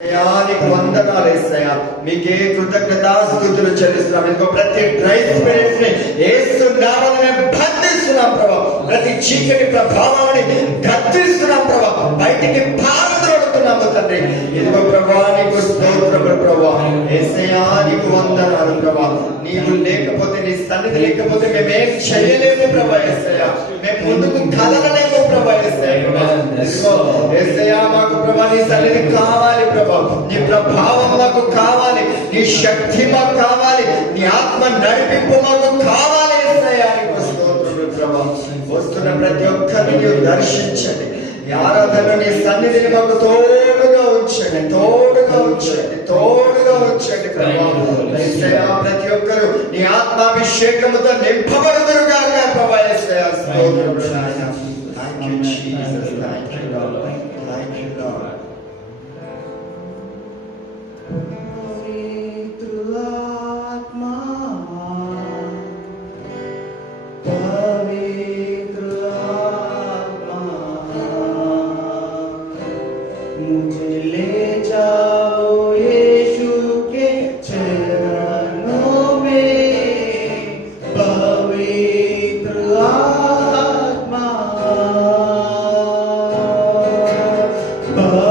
నీకు వందనాలు యేసయ్యా, మీకే కృతజ్ఞతాస్తుతులు చెల్లిస్తున్నాం. ఇంకో ప్రతి డ్రై స్పిరిట్స్ ని యేసు నామమున బంధిస్తున్నాం ప్రభా. ప్రతి చీకటి ప్రభావాన్ని గద్దిస్తున్నాం ప్రభా, బయటికి పారద్రోడుతున్నాము తండ్రి. ఇదిగో ప్రభా నీకు స్తోత్రములు ప్రభా. యేసయ్యా నీకు వందనాలు ప్రభా. నీవు లేకపోతే, నీ సన్నిధి లేకపోతే మేమేం చేయలేము ప్రభా. యేసయ్యా మేము ముందుకు కదలలేము ప్రభా. యేసయ్యా మాకు ప్రభా నీ సన్నిధి కావాలి ప్రభా. నీ ప్రభావం మాకు కావాలి, నీ శక్తి మాకు కావాలి, నీ ఆత్మ నడిపింపు మాకు కావాలి. యేసయ్యా నీకు స్తోత్రములు ప్రభా. వస్తున్న ప్రతి ఒక్కరిని నీవు దర్శించండి. ఈ ఆరాధన నీ సన్నిధిని మాకు తోడుగా ఉంచండి, తోడుగా ఉంచండి, తోడుగా ఉంచండి ప్రభా. యేసయ్యా ప్రతి ఒక్కరు నీ ఆత్మాభిషేకముతో నింపబడుదురుగాక ప్రభా. యేసయ్యా స్తోత్రములు నాయనా. Thank you Jesus, thank you lord, thank you lord. Bye.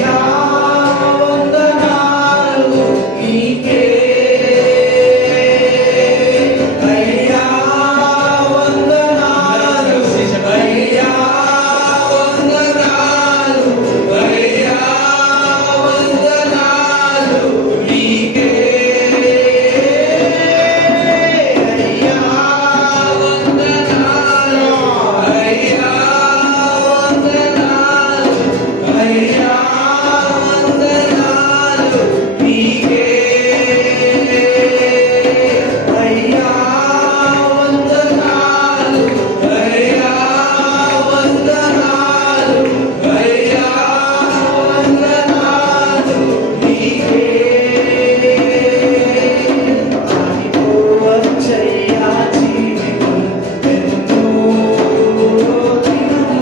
అయ్యా వందనాలు నీకే, అయ్యా వందనాలు, అయ్యా వందనాలు, అయ్యా వందనాలు నీకే, అయ్యా వందనాలు, అయ్యా వందనాలు, అయ్యా వందనాలు నీకే, అయ్యా వందనాలు, అయ్యా వందనాలు, అయ్యా వందనాలు నీకే. ఆగిపోవచ్చయ్యా జీవితం ఎన్నో దినం,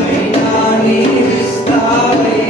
అయినా నీవిస్తావయ్యా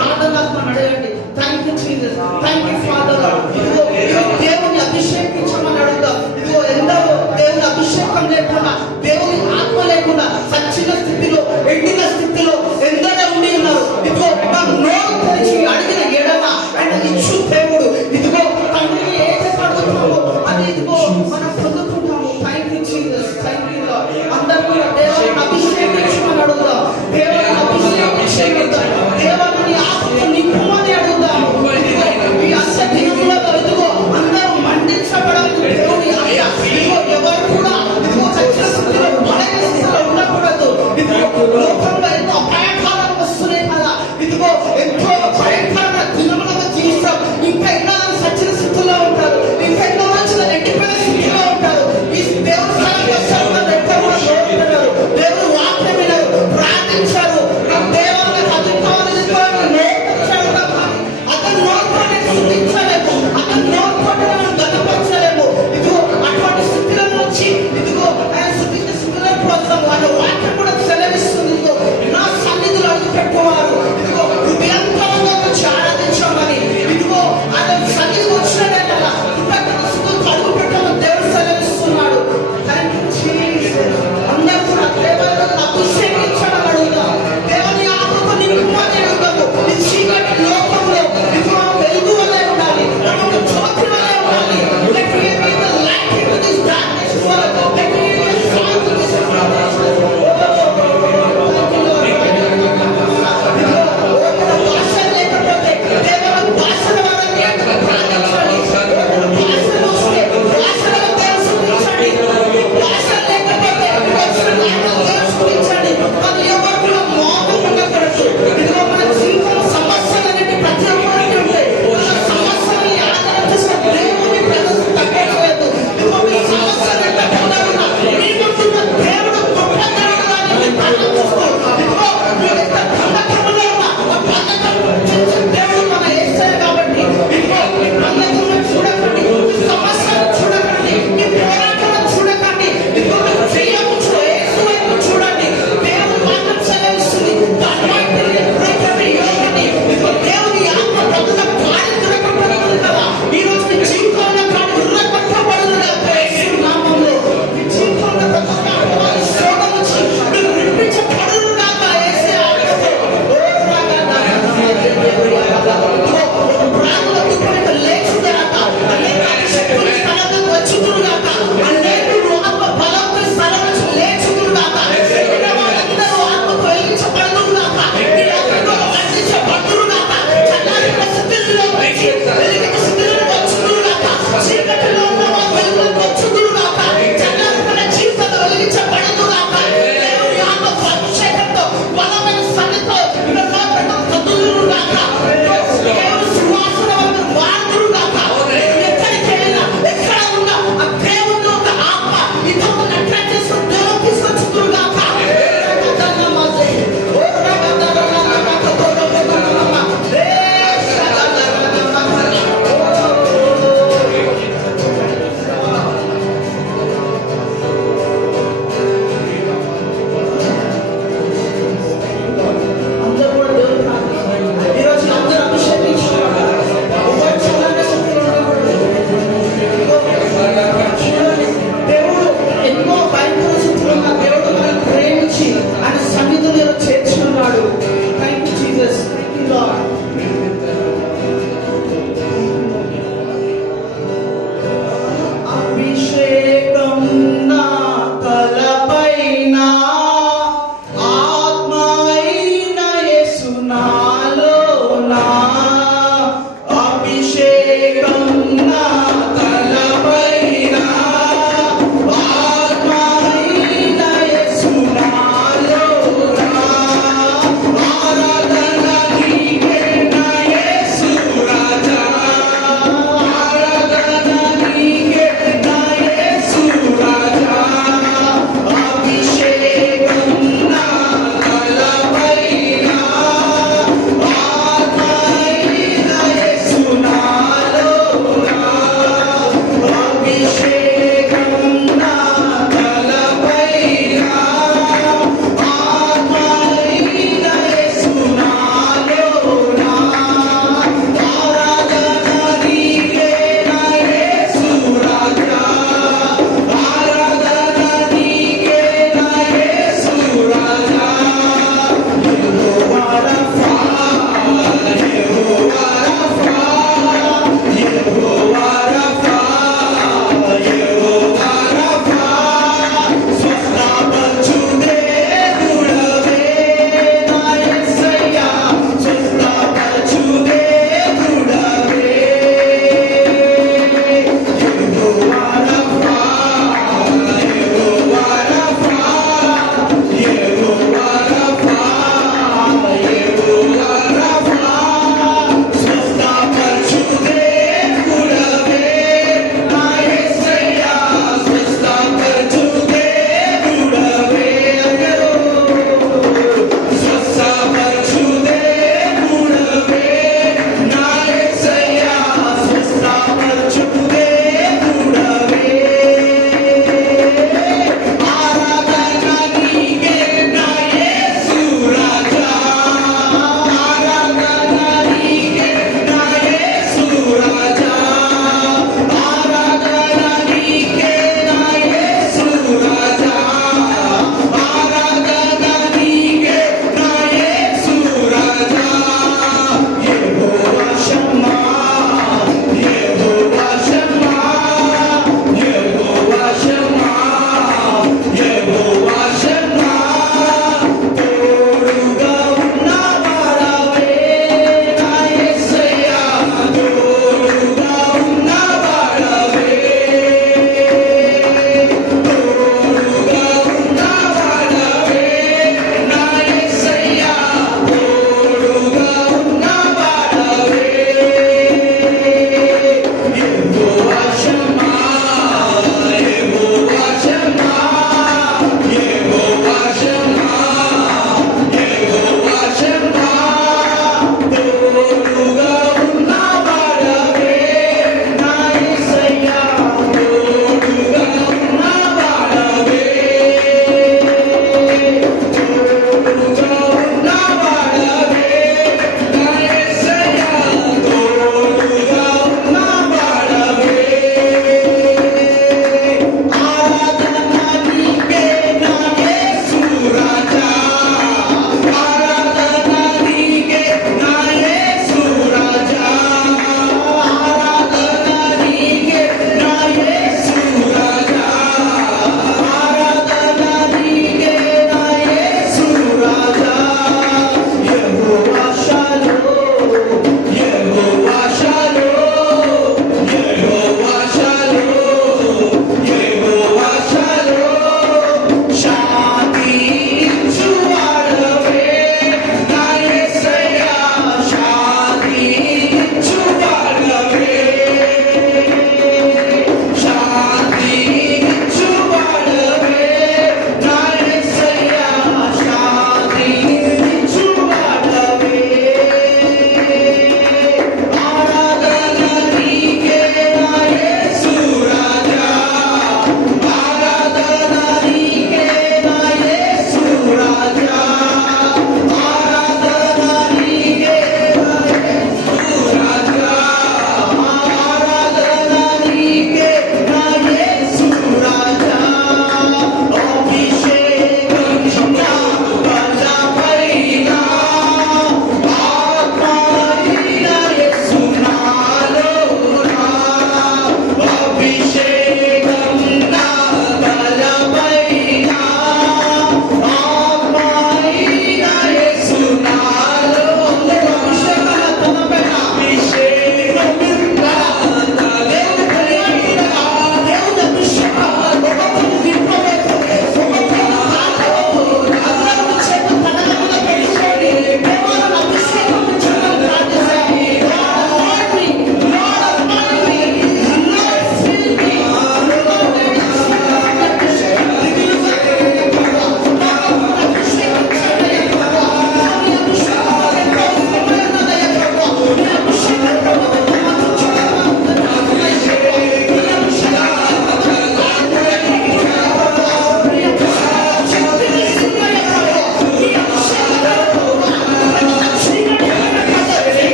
ప్రార్థనాత్మను అడగండి. Thank you Jesus, thank you father. ఇదిగో దేవుని అభిషేకించమని అడుగుదాం. ఇదిగో ఎందరో దేవుని అభిషేకం లేకుండా, దేవుని ఆత్మ లేకుండా సచ్చిన స్థితిలో, ఎండిన స్థితిలో ఎందరో ఉండి ఉన్నారు. ఇదిగో మనం నోరు తెరిచి అడిగిన ఎడల ఆయన ఇచ్చు దేవుడు. ఇదిగో తండ్రిని ఏది అడుగుతామో అది ఇదిగో మనం పొందుకుంటాము. Thank you Jesus, thank you Lord. అందరూ కూడా దేవుని అభిషేకించమని అడుగుదాం. దేవుని అభిషేకించమని, దేవుని ఆత్మతో నింపుమని అడుగుదాము. ఈ అస దినములలో ఇదిగో అందరూ మండించబడాలి దేవుని ఆశ. ఇదిగో ఎవరు కూడా ఇదిగో చచ్చిన స్థితిలో పడైన స్థితిలో ఉండకూడదు. ఇదిగో లోకంలో ఎన్నో అపాయకాలు వస్తున్నాయి కదా. ఇదిగో ఎంతో భయంకరమైన దినములను జీవిస్తాం. ఇంకా ఎన్నో సచ్చిన స్థితిలో ఉంటారు. ఇంకా ఎన్నో రోజులు ఎండిపోయిన స్థితిలో ఉంటారు. ఈ దేవుని స్థలానికి వచ్చారు, ఎక్కడ కూడా నోరుతున్నారు, దేవుని వాక్యం వినరు, ప్రార్థించారు, దేవాలయ అధికారులు నోరుతాడు తప్ప అతను నోరుతోనే స్థుతించలేము, అతను నోరుతోనే మనం గతపరచలేము. ఇదిగో అటువంటి స్థితిలో నుంచి ఇదిగో ఆయన స్థుతించే స్థితిలోకి వస్తాము. ఆయన వాక్యం కూడా సెలవిస్తుంది. ఇదిగో నా సన్నిధిలో అడుగు పెట్టువారు ఇదిగో హృదయంతరంగా వచ్చి ఆరాధించమని. ఇదిగో ఆయన సన్నిధి వచ్చినట్టు కృతజ్ఞతతో అడుగు పెట్టమని దేవుడు సెలవిస్తున్నాడు. Thank you Jesus. అందరూ కూడా దేవుని అభిషేకించడం అడుగుదాం. దేవుని ఆత్మతో నింపుమని అడుగుదాము. ఈ చీకటి లోకంలో ఇదిగో వెలుగు వలె ఉండాలి, మనం జ్యోతి వలె ఉండాలి. Let me be the light into this darkness world. Let me be a salt in this darkness world. Thank you, Lord. ఇదిగో ఓపిక భాష లేకపోతే దేవుని భాషల వలన ప్రార్థించండి. భాషలు వస్తే భాషలలో దేవుని స్తుతించండి. భాష లేకపోతే వచ్చిన మాటలు దేవుని స్తుతించండి. అది ఎవరు కూడా మౌనం ఉండకూడదు. ఇదిగో మన జీవితంలో సమస్యలన్నిటి ప్రతి ఒక్కరికి ఉంటాయి. మన సమస్యలని ఆదరణ చేసిన దేవుని ప్రజలు తగ్గట్లేదు. ఇదిగో మీ సమస్యలంటే పొందకుండా మీ ముందున్న దేవుడు గొప్ప దేవుడు అని ప్రార్థిస్తూ ఇదిగో మీరు ఎంత బంధకములో ఉన్నా ఆ బంధకం చూసే దేవుడు మన యేసయ్య కాబట్టి ఇదిగో మీ బంధకములను చూడకండి, మీ సమస్యలను చూడకండి, మీ పోరాటాలను చూడకండి. ఇదిగో మీ జయము యేసు వైపు చూడండి. దేవుని వాక్యం సెలవిస్తుంది. ఇదిగో దేవుని ఆత్మ ప్రజల కాడి తిరగబడుతుంది కదా. ఈ రోజు మీ జీవితంలో కాడి తిరగబట్టబడును కదా యేసు నామములో. మీ జీవితంలో ప్రతి ఒక్క అపవాది శోధన నుంచి మీరు విడిపించబడును కదా యేసు నామములో. ప్రాణుల దుఃఖానికి లేచుదే కాక అనేక శక్తులు స్థలంలో వచ్చుదురు కాక అనేకులు ఆత్మ బలంతో స్థలం నుంచి లేచుదురు కాక వాళ్ళందరూ ఆత్మతో వెలిగించబడుదురు కాక మీ ఆత్మతో వర్ధించబడుదురు కాక చల్లారిన స్థితిలో నుంచి వెలిగిన స్థితిలో వచ్చుదురు కాక చీకటిలో ఉన్న వారు వెలుగులోకి వచ్చుదురు కాక చల్లారిన జీవితంలో వెలిగించబడుదురు కాక దేవుని ఆత్మ అభిషేకంతో బలమైన సన్నిధితో కదులుదురు కాక దేవుని సువాసన వంటి వాడుదురు కాక. ఎక్కడికి వెళ్ళినా ఎక్కడ ఉన్నా ఆ దేవుని ఒక ఆత్మ ఇతరులను అట్రాక్ట్ చేసుకుని దేవుని తీసుకొచ్చుదురు కాక. అందరూ కూడా దేవుని ప్రార్థిస్తారు. ఈరోజు అందరూ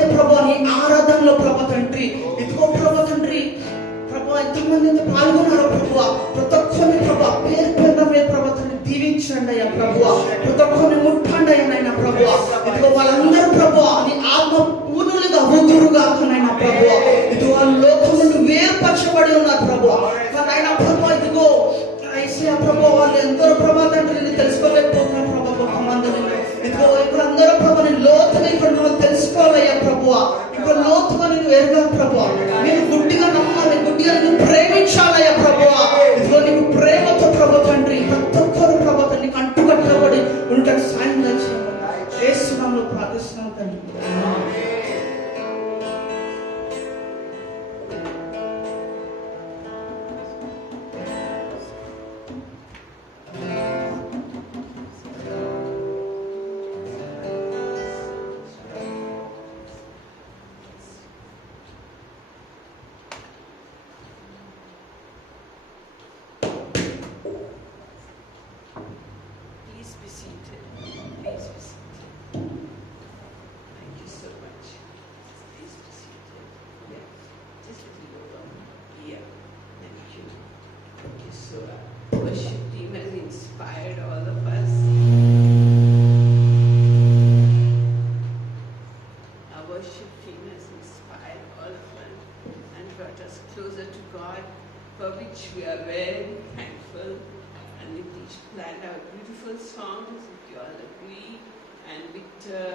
అయితే ప్రభా నీ ఆరాధనలో ప్రభా తండ్రి, ఇదిగో ప్రభా తండ్రి, ప్రభా ఎంతమంది అయితే పాల్గొన్నారో ప్రభా, ప్రతి ఒక్కరిని ప్రభా పేరు పేరున మీద ప్రభా తండ్రి దీవించండి అయ్యా ప్రభా, ప్రతి ఒక్కరిని ముట్టండి అయ్యా ప్రభా, ఇదిగో వాళ్ళందరూ ప్రభా నీ ఆత్మ పూర్ణులుగా ఊదురుగా నైనా ప్రభా, ఇదిగో ఆ లోకం నుండి వేరుపరచబడి ఉన్నారు ప్రభా, నైనా ప్రభా ఇదిగో ఐసా ప్రభా వాళ్ళు ఎందరో ప్రభా తండ్రి నేను తెలుసుకోలేకపోతున్నారు ప్రభా, కొంతమందిని ఇదిగో ఇప్పుడు అందరూ ప్రభా నేను లోతుగా ఇప్పుడు మనం తెలుసుకోవాలయ్యా ప్రభు, ఇప్పుడు లోతుగా నేను ఎరగా ప్రభు, నేను గుడ్డిగా నమ్మాలి, గుడ్డిగా నేను ప్రేమించాలయ్యా ప్రభు, ఇదిగో నీకు ప్రేమతో ప్రభు తండ్రి ప్రతి ఒక్కరు ప్రభు తండ్రి కంటుకట్టబడి ఉంటాడు సాయం దయచేయమని యేసునామములో ప్రార్థిస్తున్నాను తండ్రి. Please be seated. Please be seated. Thank you so much. Please be seated. Yeah. Just a little over. Yeah. Thank you. Thank you so much. Worship team has inspired all of us. Our worship team has inspired all of us and brought us closer to God, for which we are very thankful. And we each planned our beautiful songs, if you all agree, and Victor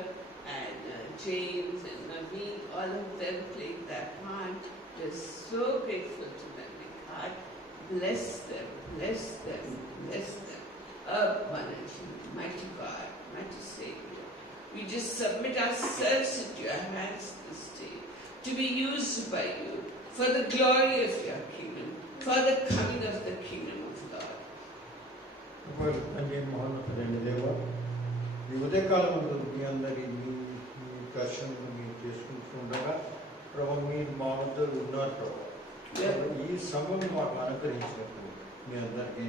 and James and Naveen, all of them played that part. We're so grateful to them. May God bless them, bless them, bless them. Oh, wonderful, mighty God, mighty Savior. We just submit ourselves into your hands this day to be used by you for the glory of your kingdom, for the coming of the kingdom of God. తండ్రి మహోన్నతుడైన దేవా, ఈ ఉదయకాలం మీ అందరి మీ దర్శనం మీరు చేసుకుంటుండగా ప్రభు మీరు మా వద్ద ఉన్నారు ప్రభు, ఈ సమయం మాకు అనుగ్రహించినప్పుడు మీ అందరికీ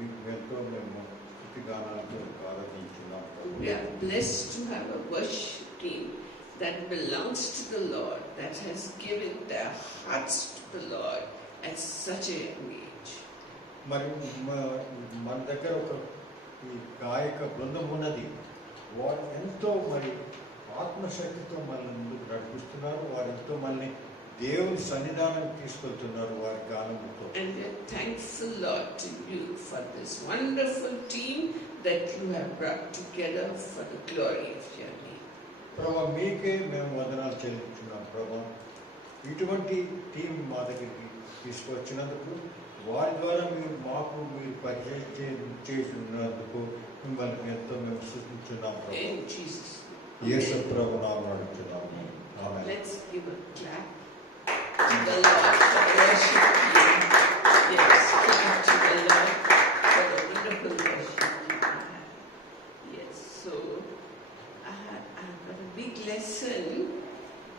మీకు ఎంతో మేము స్థుతిగానాలతో ఆరాధించున్నాం. We are blessed to have a worship team that belongs to the Lord, that has given their hearts to the Lord at such a young age. మరి మన దగ్గర ఒక ఈ గాయక బృందం ఉన్నది, వారు ఎంతో మరి ఆత్మశక్తితో మనల్ని ముందుకు నడిపిస్తున్నారు, వారు ఎంతో మనల్ని దేవుని సన్నిధానానికి తీసుకెళ్తున్నారు వారి గానంతో. And we are thankful, Lord, to you for this wonderful team that you have brought together for the glory of your name. ప్రభా మీకే మేము వందనాలు చెల్లించున్నాం ప్రభా, ఇటువంటి టీం మా దగ్గరికి తీసుకొచ్చినందుకు, వారి ద్వారా మీరు పరిచయం చేసినందుకు మిమ్మల్ని ఎంతో మేము సూచించున్నాం ప్రభా. In Jesus' యేసు ప్రభు నామమున అడుగుతున్నాము. ఆమేన్. Let's give a clap to the Lord for the worship team. Yes, clap to the Lord for the wonderful worship team. Yes, so I've got a big lesson,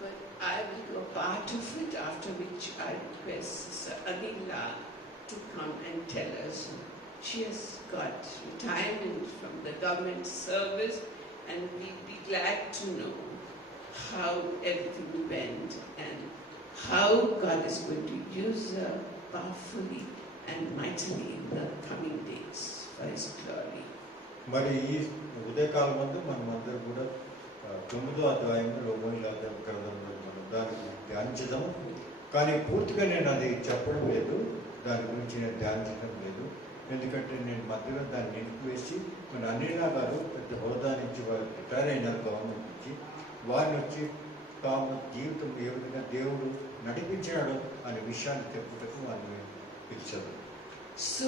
but I will go part of it, after which I request Sister Anila to come and tell us. She has got retirement from the government service, and we'll be glad to know how everything went and how God is going to use her powerfully and mightily in the coming days for His glory. మరి ఈ ఉదయకాలం ముందు మనమందరం కూడా 9వ అధ్యాయంలో మహిళా గ్రంథంలో మనం దాన్ని ధ్యానించదాము. కానీ పూర్తిగా నేను అది చెప్పడం లేదు, దాని గురించి నేను ధ్యానించడం లేదు, ఎందుకంటే నేను మధ్యలో దాన్ని నిలిపివేసి మన అనిలా గారు పెద్ద హోదా నుంచి వారు రిటైర్ అయినారు గవర్నమెంట్ నుంచి, వారిని వచ్చి తాము జీవితం ఏ విధంగా దేవుడు నడిపించాడు అనే విషయాన్ని చెప్పుటకు వారిని పిలిచారు. So,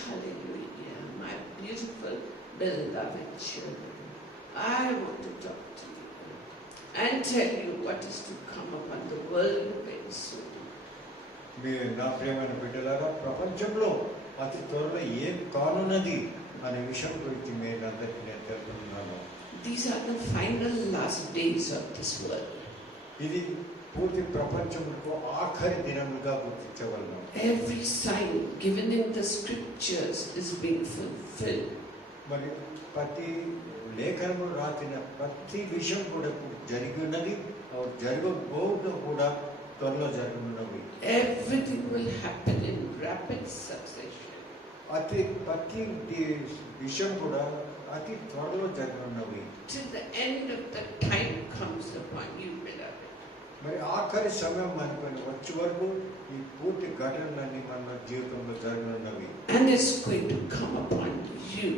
hallelujah, my beautiful beloved children, I want to talk to you and tell you what is to come upon the world very soon. మీ నా ప్రియమైన బిడ్డలారా, ప్రపంచంలో అతి త్వరలో ఏం కానున్నది అనే విషయం గురించి మీరు అందరికీ నేను తెలుపుతున్నాను. These are the final last days of this world. ఇది పూర్తి ప్రపంచంలో ఆఖరి దినములుగా గుర్తించవలను. Every sign given in the scriptures is being fulfilled. మరి ప్రతి లేఖనము రాసిన ప్రతి విషయం కూడా జరిగి ఉన్నది, జరగబోదు కూడా త్వరలో జరగనున్నవి. Everything will happen in rapid succession. ప్రతి విషయం కూడా అతి త్వరలో జరగనున్నవి. Till the end of the time comes upon you, beloved. మరి ఆఖరి సమయం మనకు వచ్చే వరకు ఈ పూర్తి ఘటనలన్నీ మన జీవితంలో జరగనున్నవి. And it's going to come upon you.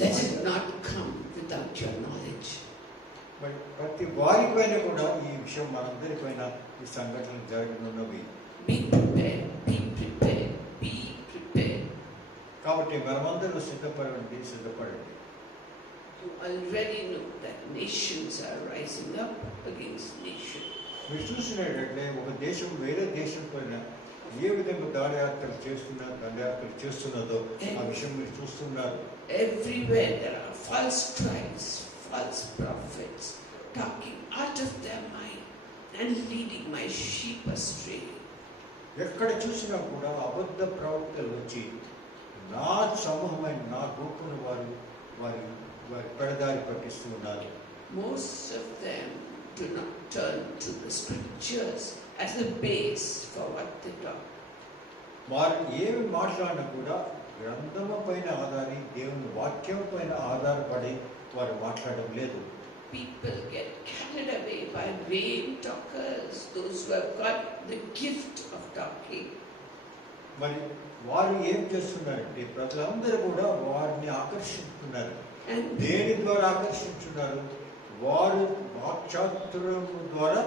Let it not come without your knowledge. మరి ప్రతి వారిపైన కూడా ఈ విషయం మనందరిపైన ఈ సంఘటనలు జరగనున్నవి. Be prepared, be prepared, be prepared. కాబట్టి మనమందరూ సిద్ధపడండి. You already know that nations are rising up against nation. మీరు చూసినట్లయితే ఒక దేశం వేరే దేశం పైన ఏ విధంగా దండయాత్రలు చేస్తున్నదో ఆ విషయం మీరు చూస్తున్నారు. Everywhere there are false Christs, false prophets talking out of their mind and leading my sheep astray. ఎక్కడ చూసినా కూడా అబద్ధ ప్రవక్తలు వచ్చి నా సమూహమైన నా గోపును వారి పెడదారి పట్టిస్తూ ఉన్నారు. Most of them do not turn to the scriptures as the base for what they talk. వారు ఏమి మాట్లాడినా కూడా గ్రంథము పైన దేవుని వాక్యం పైన ఆధారపడి వారు మాట్లాడడం లేదు. People get carried away by vain talkers, those who have got the gift of talking. మరి వారు ఏం చేస్తున్నారంటే ప్రజలందరూ కూడా వారిని ఆకర్షిస్తున్నారు. దేని ద్వారా ఆకర్షించున్నారు? వారు వాక్చాతుర్యం ద్వారా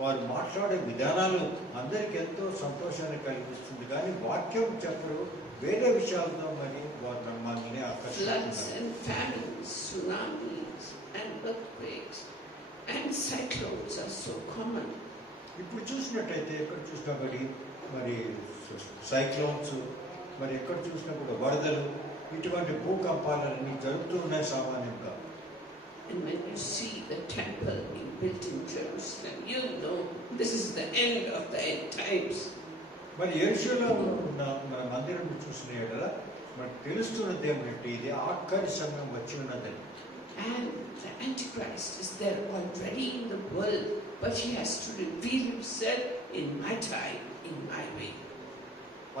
వారు మాట్లాడే విధానాలు అందరికి ఎంతో సంతోషాన్ని కలిగిస్తుంది, కానీ వాక్యం చెప్పరు, వేరే విషయాలతో మరి వారు మనల్ని ఆకర్షిస్తున్నారు. Floods and famines, tsunamis and earthquakes and cyclones are so common. ఇప్పుడు చూసినట్టయితే ఎక్కడ చూసినా మరి సైక్లోన్స్, మరి ఎక్కడ చూసినా కూడా వరదలు, ఇటువంటి భూకంపాలన్నీ జరుగుతూ ఉన్నాయి సామాన్యంగా. And when you see the temple being built in Jerusalem, you know this is the end of the end times. మరి యెరూషలేములో ఉన్న మన మందిరం చూసిన ఎడల మనకు తెలుస్తున్నది ఏమిటంటే ఇది ఆఖరి సమయం వచ్చి ఉన్నదని. And the Antichrist is there already in the world, but he has to reveal himself in my time, in my way.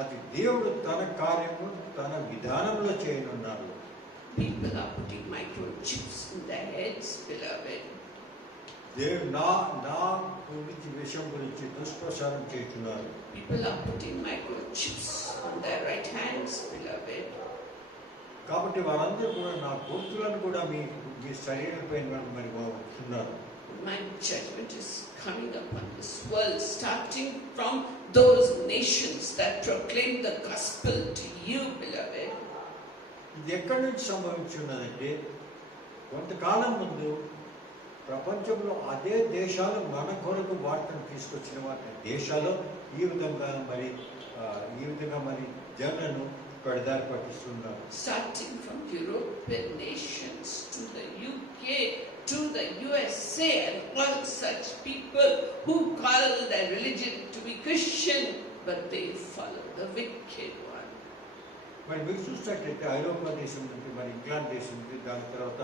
అది దేవుడు తన కార్యము తన విధానంలో చేయనున్నారు. People are putting microchips in their heads, beloved. దేవుడు నా విషయం గురించి దుష్ప్రచారం చేస్తున్నారు. People are putting microchips on their right hands, beloved. కాబట్టి వారందరూ కూడా నా గుర్తులను కూడా మీ శరీరం పైన మరి ఉన్నారు. My judgment is coming upon this world, starting from those nations that proclaim the gospel to you, beloved. ఇది ఎక్కడి నుంచి సంభవించున్నదంటే కొంతకాలం ముందు ప్రపంచంలో అదే దేశాలు మన కొరకు వార్తను తీసుకొచ్చిన వాటి దేశాలు ఈ విధంగా మరి జనులను పెడదారి పట్టిస్తున్నారు. Starting from European nations to the UK to the USA and all such people who call their religion to be Christian, but they follow the wicked one. మరి మీరు చూసినట్లయితే ఐరోపా దేశం నుంచి మరి ఇంగ్లాండ్ దేశం నుంచి దాని తర్వాత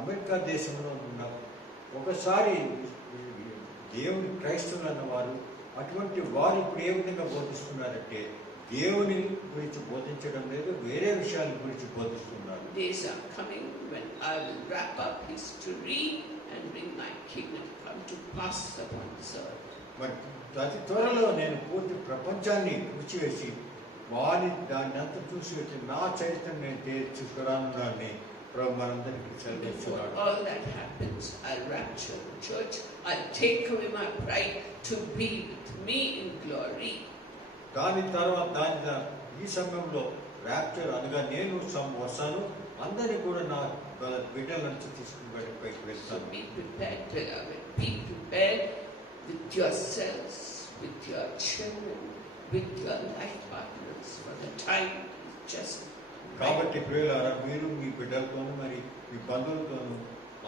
అమెరికా దేశంలో ఉన్న ఒకసారి దేవుని క్రైస్తవులు అన్నవారు అటువంటి వారు ఇప్పుడు ఏ విధంగా బోధిస్తున్నారంటే దేవుని గురించి బోధించడం లేదు, వేరే విషయాల గురించి బోధిస్తున్నారు. Days are coming when I will wrap up history and bring my kingdom come to pass upon this earth. మరి అతి త్వరలో నేను పూర్తి ప్రపంచాన్ని కూర్చివేసి దాన్ని అంతా చూసి వచ్చి నా చరిత్రను నేను తీసుకురానున్నాన్ని ప్రభు మనందరికీ Before సెలవిస్తున్నాడు. all that happens, I'll rapture the church. I'll take away my pride to be with me in glory. దాని తర్వాత ఈ సమయంలో ర్యాప్చర్ అనగా నేను వస్తాను, అందరినీ కూడా నా బిడ్డల నుంచి తీసుకుని పైకి So వెళ్తాను. be prepared, beloved. Be prepared with yourselves, with your children, with your life partners, for the time is just కాబట్టి ప్రియులారా మీరు మీ బిడ్డలతోనూ మరి మీ బంధువులతోనూ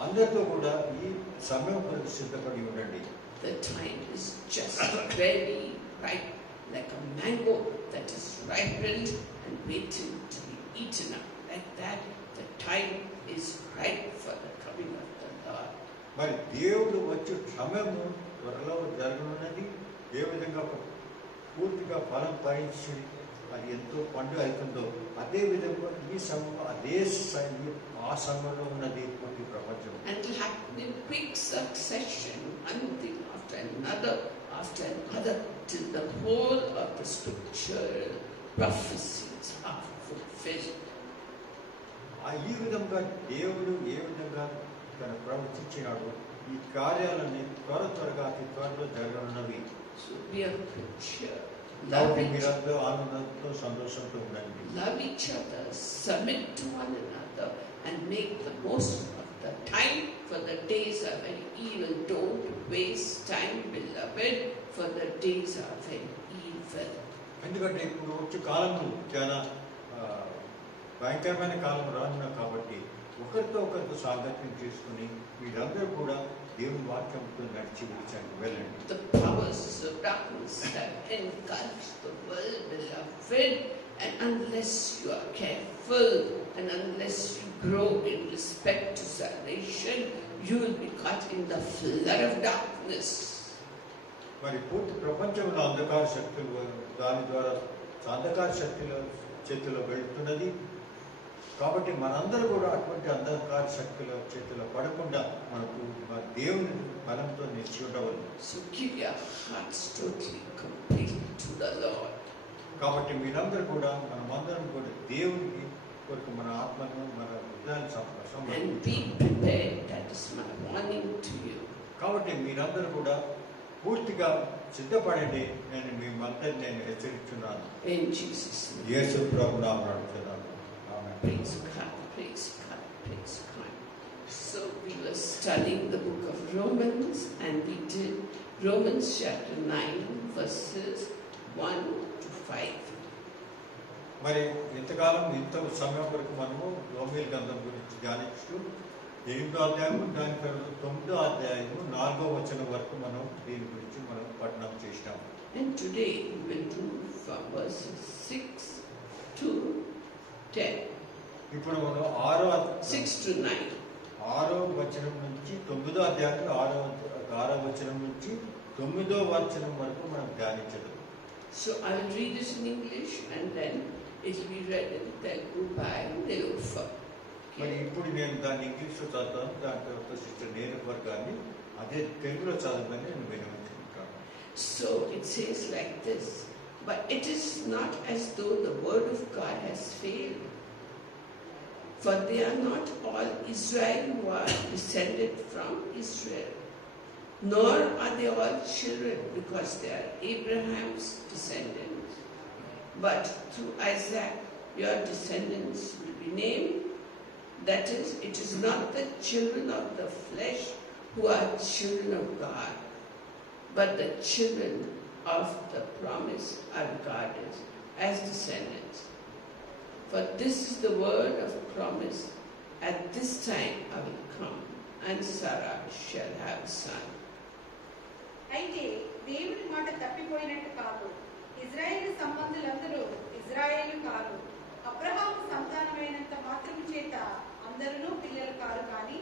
అందరితో కూడా ఈ సమయం కొరకు సిద్ధపడి ఉండండి. The time is just very ripe, like a mango that is ripened and waiting to be eaten up. like that, the time is right for the coming of the Lord. మరి దేవుడు వచ్చే సమయము త్వరలో జరగనున్నది. ఏ విధంగా పూర్తిగా ఫలం ఫలించి అది ఎంతో పండు అవుతుందో అదే విధంగా ఈ సమయం ఆ సమయంలో ఉన్నది ఈ ప్రపంచం. And it will happen in quick succession, one thing after another, till the whole of the scriptural prophecies are fulfilled. ఈ విధంగా దేవుడు ఏ విధంగా తను ప్రవర్తించినాడు ఈ కార్యాలన్నీ త్వరగా అతి త్వరలో జరగనున్నవి. So be of good cheer. కాబట్టి మీరందరూ ఆనందంతో సంతోషంతో ఉండండి. Love each other, submit to one another, and make the most of the time, for the days are very evil. Don't waste time, beloved, for the days are very evil. ఎందుకంటే ఇప్పుడు వచ్చే కాలము చాలా భయంకరమైన కాలం రానున్నా కాబట్టి ఒకరితో సాంగత్యం చేసుకుని మీరందరూ కూడా దేవుని వాక్యంతో నడిచి వెళ్ళండి. The powers of darkness have engulfed the world, beloved, and unless you are careful and unless you grow in respect to salvation, you will be caught in the flood of darkness. మరి పూర్తి ప్రపంచంలో అంధకార శక్తులు దాని ద్వారా అంధకార శక్తుల చేతిలో వెళ్తున్నది. కాబట్టి మనందరూ కూడా అటువంటి అంధకార శక్తుల చేతిలో పడకుండా మనకు దేవుని బలంతో నిలిచి ఉండవాలి. So give your hearts totally completely to the Lord. కాబట్టి మీరందరూ కూడా మనమందరం కూడా దేవునికి కొరకు మన ఆత్మను మన హృదయాన్ని And be prepared. That is my warning to you. కాబట్టి మీరందరూ కూడా పూర్తిగా సిద్ధపడండి. నేను హెచ్చరిస్తున్నాను. In Jesus' name. యేసు ప్రభు నామమున అడుగుతున్నాను. ఆమేన్. Praise God, praise God, praise God. So we were studying the book of Romans, and we did Romans chapter 9 verses 1 to 5. మరి ఇంత సమయం వరకు మనము రోమీయుల గ్రంథం గురించి ధ్యానిస్తూ 8వ అధ్యాయము దాని తర్వాత 9వ అధ్యాయము 4వ వచనం వరకు మనం దీని గురించి మనం పఠనం చేసినాము. And today we will do from verses 6 to 10. ఇప్పుడు మనం 6 to 9. 6వ వచనం నుంచి 9వ అధ్యాయం 6వ వచనం నుంచి 9వ వచనం వరకు మనం ధ్యానించదు. So I will read this in English and then it will be read in Telugu by Nilofer. మరి ఇప్పుడు నేను దాన్ని ఇంగ్లీష్లో చదువుతాను. దాని తర్వాత సిస్టర్ నేరూపర్ గారిని అదే తెలుగులో చదవమని నేను వినవించుకుంటాను. So it says like this, but it is not as though the word of God has failed. For they are not all Israel who are descended from Israel, nor are they all children because they are Abraham's descendants. But through Isaac your descendants will be named. That is, it is not the children of the flesh who are children of God, but the children of the promise are regarded as descendants. For this is the word of promise, at this time I will come, and Sarah shall have a son. అయితే దేవుని మాట తప్పిపోయినట్టు కాదు. ఇజ్రాయేలు సంబంధులందరూ ఇజ్రాయేలు కాదు. అబ్రహాము సంతానమైనంత మాత్రము చేత అందరూ పిల్లలు car, కానీ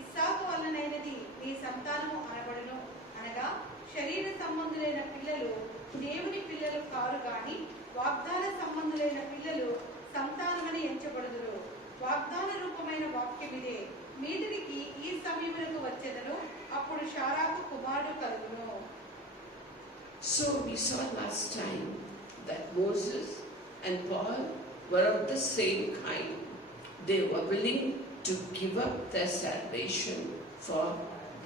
ఇస్సాకు వలనైనది నీ సంతానము అనబడును. అనగా శరీర సంబంధులైన పిల్లలు దేవుని పిల్లలు కారు, కానీ వాగ్దాన సంబంధులైన పిల్లలు సంతానమని ఎంచబడుదురు. వాగ్దాన రూపమైన వాక్యం ఇదే, మీదికి ఈ సమయమునకు వచ్చెదను, అప్పుడు షారాకు కుమారుడు కలుగును. So we saw last time that Moses and Paul were of the same kind. They were willing to give up their salvation for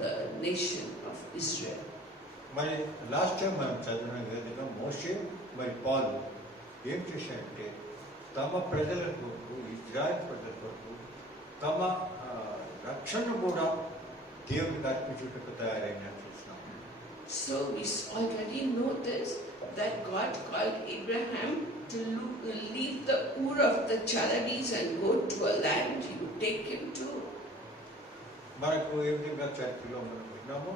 the nation of Israel. మరి లాస్ట్ టైం మనం చదివిన విధంగా మోషే మరి పాలు ఏం చేశారంటే తమ ప్రజల కొరకు, ఇజ్రాయెల్ ప్రజల కొరకు తమ రక్షణ కూడా దేవునికి అర్పించుటకు తయారైన చూస్తున్నాం. So we already know this, that God called Abraham to leave the Ur of the Chaldees and go to a land he would take him to. మనకు ఏ విధంగా చర్చలో మనం విన్నాము,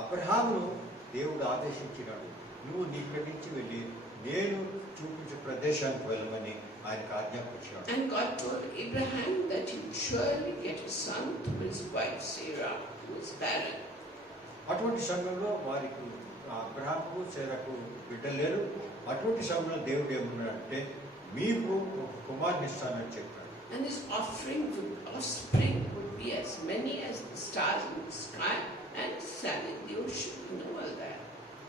అబ్రహామును దేవుడు ఆదేశించినాడు, నువ్వు ఇక్కడి నుంచి వెళ్ళి నేను చూపించే ప్రదేశానికి వెళ్ళమని ఆయనకు ఆజ్ఞాపించాడు. And God told Abraham that he would surely get a son through his wife Sarah, who was barren. అటువంటి సమయంలో వారికి అబ్రహాముకు సేరకు బిడ్డలు లేరు. అటువంటి సమయంలో దేవుడు ఏమన్నాడంటే మీకు ఒక కుమారుని ఇస్తానని చెప్పాడు. And his offspring would be as many as the stars in the sky and sand in the ocean. You know all that.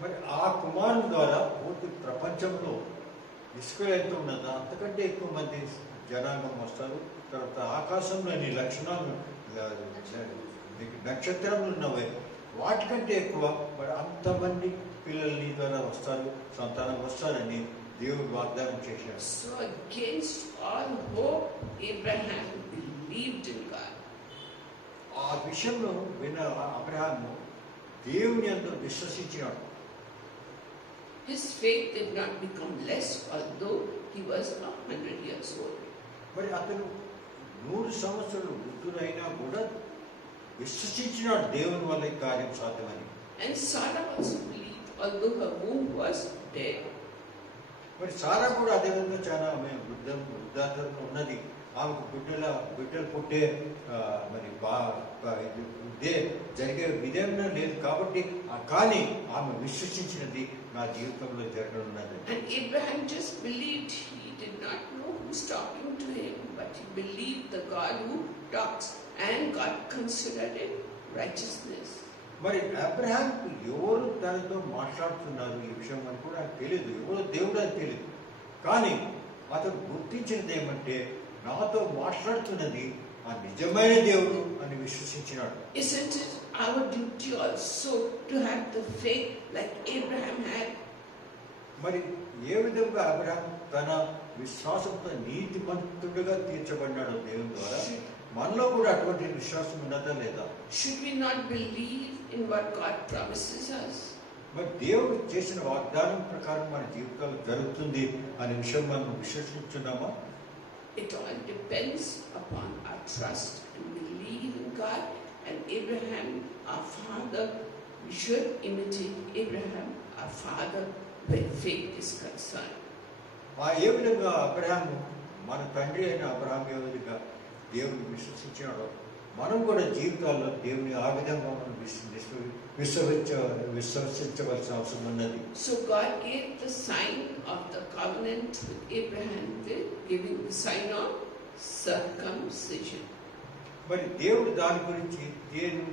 మరి ఆ కుమారుని ద్వారా పూర్తి ప్రపంచంలో ఇసుక ఎంత ఉన్నదో అంతకంటే ఎక్కువ మంది జనాంగం వస్తారు. తర్వాత ఆకాశంలో ఎన్ని లక్షణాలు నక్షత్రములు ఉన్నవి వాటికంటే ఎక్కువ మరి అంతమంది పిల్లల్ని ద్వారా వస్తారు, సంతానం వస్తారని దేవుడు వాగ్దానం చేశాడు. So against all hope, Abraham believed in God. ఆ విషయంలో విన్న అబ్రహాము దేవుని యందు విశ్వసించినాడు. His faith did not become less, although he was 100 years old. మరి అతను 100 సంవత్సరాలు వృద్ధుడైనా కూడా విశ్వసించినాడు దేవుని వల్ల ఈ కార్యం సాధ్యమని. And Sarah also believed, although her womb was dead. మరి సారా కూడా అదేవిధంగా చాలా ఆమె వృద్ధార్థంలో ఉన్నది. ఆమెకు బిడ్డలు పుట్టే మరి ఇదే జరిగే విధంగా లేదు కాబట్టి కానీ ఆమె విశ్వసించినది నా జీవితంలో జరగనున్నది. And Abraham just believed. He did not know who's talking to him, but he believed the God who talks, and God considered it righteousness. మరి అబ్రహాంకు ఎవరు తనతో మాట్లాడుతున్నారు ఈ విషయం అని కూడా తెలియదు, ఎవరు దేవుడు అని తెలియదు. కానీ అతను గుర్తించినది ఏమంటే నాతో మాట్లాడుతున్నది ఆ నిజమైన దేవుడు అని విశ్వసించినాడు. Isn't it our duty also to have the faith like Abraham had? మరి ఏ విధంగా అబ్రహాం తన విశ్వాసంతో నీతిమంతుడుగా తీర్చబడినాడు దేవుని ద్వారా, మనలో కూడా అటువంటి విశ్వాసం ఉన్నదా లేదా? Should we not believe in what God promises us? మరి దేవుడు చేసిన వాగ్దానం ప్రకారం మన జీవితాలు జరుగుతుంది అనే విషయం మనం విశ్వసించున్నామా? It all depends upon our trust and believe in God. And Abraham, our father, we should imitate Abraham, our father, when faith is concerned. ఏ విధంగా అబ్రహాము మన తండ్రి అయిన అబ్రహాం ఏ విధంగా దేవుని విశ్వసించాడో మనం కూడా జీవితాల్లో దేవుని ఆ విధంగా మనం విశ్వసించవలసిన అవసరం ఉన్నది. So God gave the sign of the covenant with Abraham, giving the sign of circumcision. మరి దేవుడు దాని గురించి దేవుని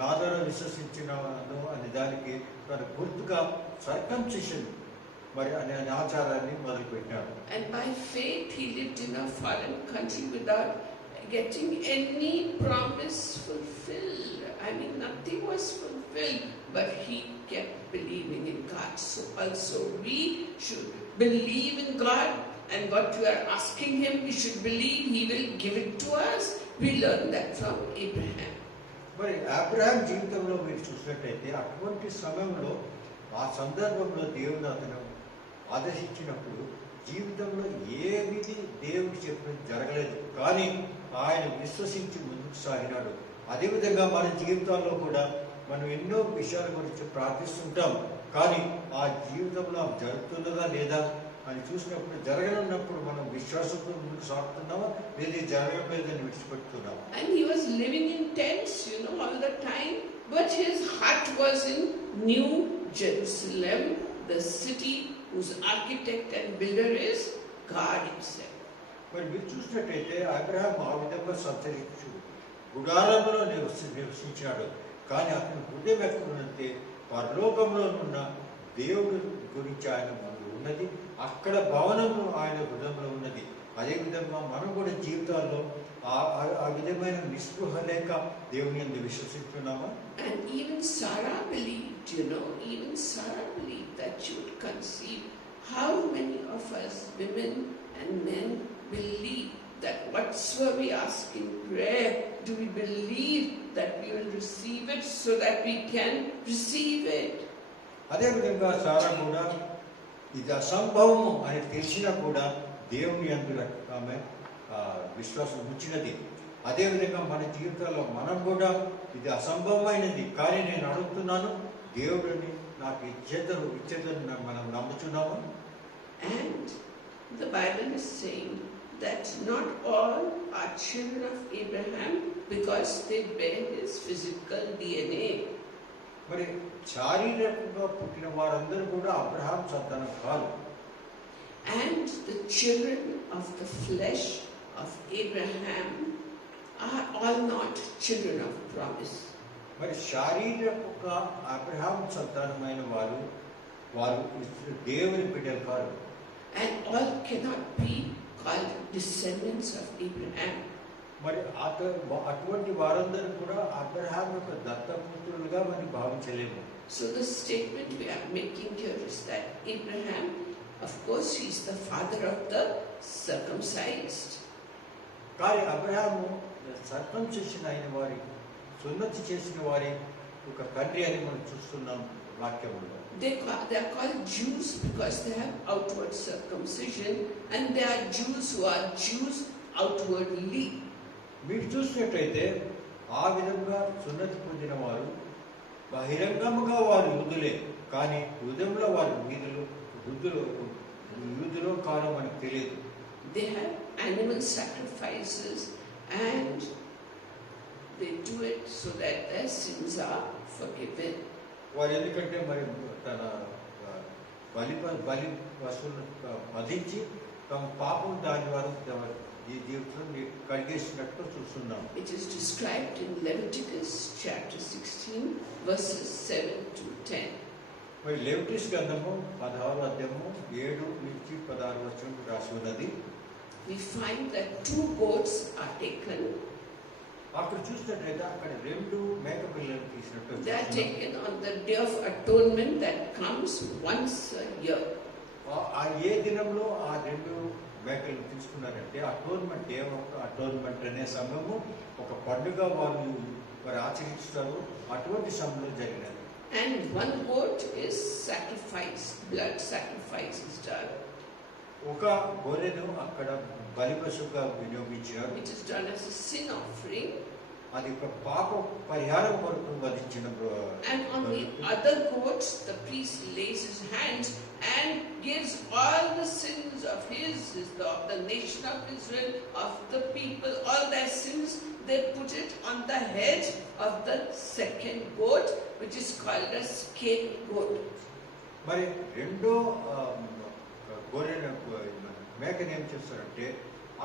నా ద్వారా విశ్వసించినాను అనే దానికి తన గుర్తుగా సర్కంసిషన్ మరి అనే ఆచారాన్ని మొదలుపెట్టాడు. And by faith he lived in a foreign country without getting any promise fulfilled. I mean, nothing was fulfilled, but he kept believing in God. So also we should believe in God, and what we are asking him, we should believe he will give it to us. We learn that from Abraham. మరి Abraham జీవితంలో మీరు చూసినట్టయితే అటువంటి సమయంలో ఆ సందర్భంలో దేవుడు అతను ఆదేశించినప్పుడు జీవితంలో ఏది దేవుడు చెప్పినది జరగలేదు, కానీ ఆయన విశ్వసించి ముందుకు సాగినాడు. అదేవిధంగా మన జీవితాల్లో కూడా మనం ఎన్నో విషయాల గురించి ప్రార్థిస్తుంటాం, కానీ ఆ జీవితంలో జరుగుతున్నదా లేదా అని చూసినప్పుడు జరగనున్నప్పుడు మనం విశ్వాసంతో ముందుకు సాగుతున్నామా లేదా జరగలేదని విడిచిపెడుతున్నాం. And he was living in tents, all the time, but his heart was in New Jerusalem, the city whose architect and builder is God himself. మరి మీరు చూసినట్టయితే అబ్రహాం ఆ విధంగా సంచరించు గుడారంలో నివసించాడు, కానీ అతని హృదయం ఎక్కడున్నది పరలోకంలో ఉన్న దేవుడి గురించి ఆయన ముందు ఉన్నది, అక్కడ భవనము ఆయన హృదయంలో ఉన్నది. అదేవిధంగా మనం కూడా జీవితాల్లో ఆ విధమైన నిస్పృహ లేక దేవుని యందు విశ్వసిస్తున్నామా? And even Sarah believed, even Sarah believed that she would conceive. How many of us women and men believe that whatsoever we ask in prayer, do we believe that we will receive it so that we can receive it? అదేవిధంగా సారా కూడా ఇది అసంభవము అని తెలిసినా కూడా దేవుని యందు ఆమె విశ్వాసం ఉంచినది. అదేవిధంగా మన జీవితాల్లో మనం కూడా ఇది అసంభవమైనది, కానీ నేను అడుగుతున్నాను, దేవుడిని నాకు ఇచ్చేదని మనం నమ్ముతున్నాము. And the Bible is saying that not all are children of Abraham because they bear his physical DNA. మరి శారీరకంగా పుట్టిన వారందరూ కూడా అబ్రహాం సంతానం కాదు. And the children of the flesh of Abraham are all not children of promise. మరి శారీరకంగా Abraham సంతానమైన వారు దేవుని బిడ్డలు కాదు. And all cannot be called descendants of Abraham. మరి అటువంటి వారందరూ కూడా అబ్రహాం యొక్క దత్తపుత్రులుగా మనం భావించలేము. So the statement we are making here is that Abraham, of course, he is the father of the circumcised. కానీ అబ్రహాము సర్కంసిషన్ అయిన వారి, సున్నతి చేసిన వారి ఒక తండ్రి అని మనం చూస్తున్నాం వాక్యంలో. They are called Jews because they have outward circumcision, and they are Jews who are Jews outwardly. మీరు చూసినట్లయితే ఆ విధంగా సున్నతి పొందిన వారు బహిరంగముగా వారు యూదులే, కానీ హృదయంలో వారు యూదులో కాలం మనకు తెలియదు. They have animal sacrifices and they do it so that their sins are forgiven. వారు ఎందుకంటే మరి తన బలి వస్తువులను వధించి తమ పాపం దాని వారు ఈ జీవితాన్ని కడిగేసినట్టు చూస్తున్నాం. It is described in Leviticus chapter 16 verses 7 to 10. మరి లెవిటిస్ గ్రంథము 16వ అధ్యాయము 7 నుంచి 16 వచనం రాసి ఉన్నది. We find that 2 goats are taken. అక్కడ చూసినట్లయితే అక్కడ 2 మేక పిల్లలు తీసినట్టు They are taken on the day of atonement that comes once a year. ఆ ఏ దినంలో ఆ 2 మేకలు తీసుకున్నారంటే అటోన్మెంట్ డే ఆఫ్ అటోన్మెంట్ అనే సమయము ఒక పండుగ వారు ఆచరిస్తారు. అటువంటి సమయంలో జరిగినది. And 1 goat is sacrificed, blood sacrifice is done. ఒక గొర్రెను అక్కడ బలి పశువుగా వినియోగించారు. It is done as a sin offering. అది ఒక పాప పరిహారం కొరకు వధించిన. And on the other goats, the priest lays his hands and gives all the sins of the nation of Israel, of the people, all their sins. They put it on the head of the second goat, which is called a scapegoat. మరి రెండో గొర్రెను మేకను ఏం చేస్తారంటే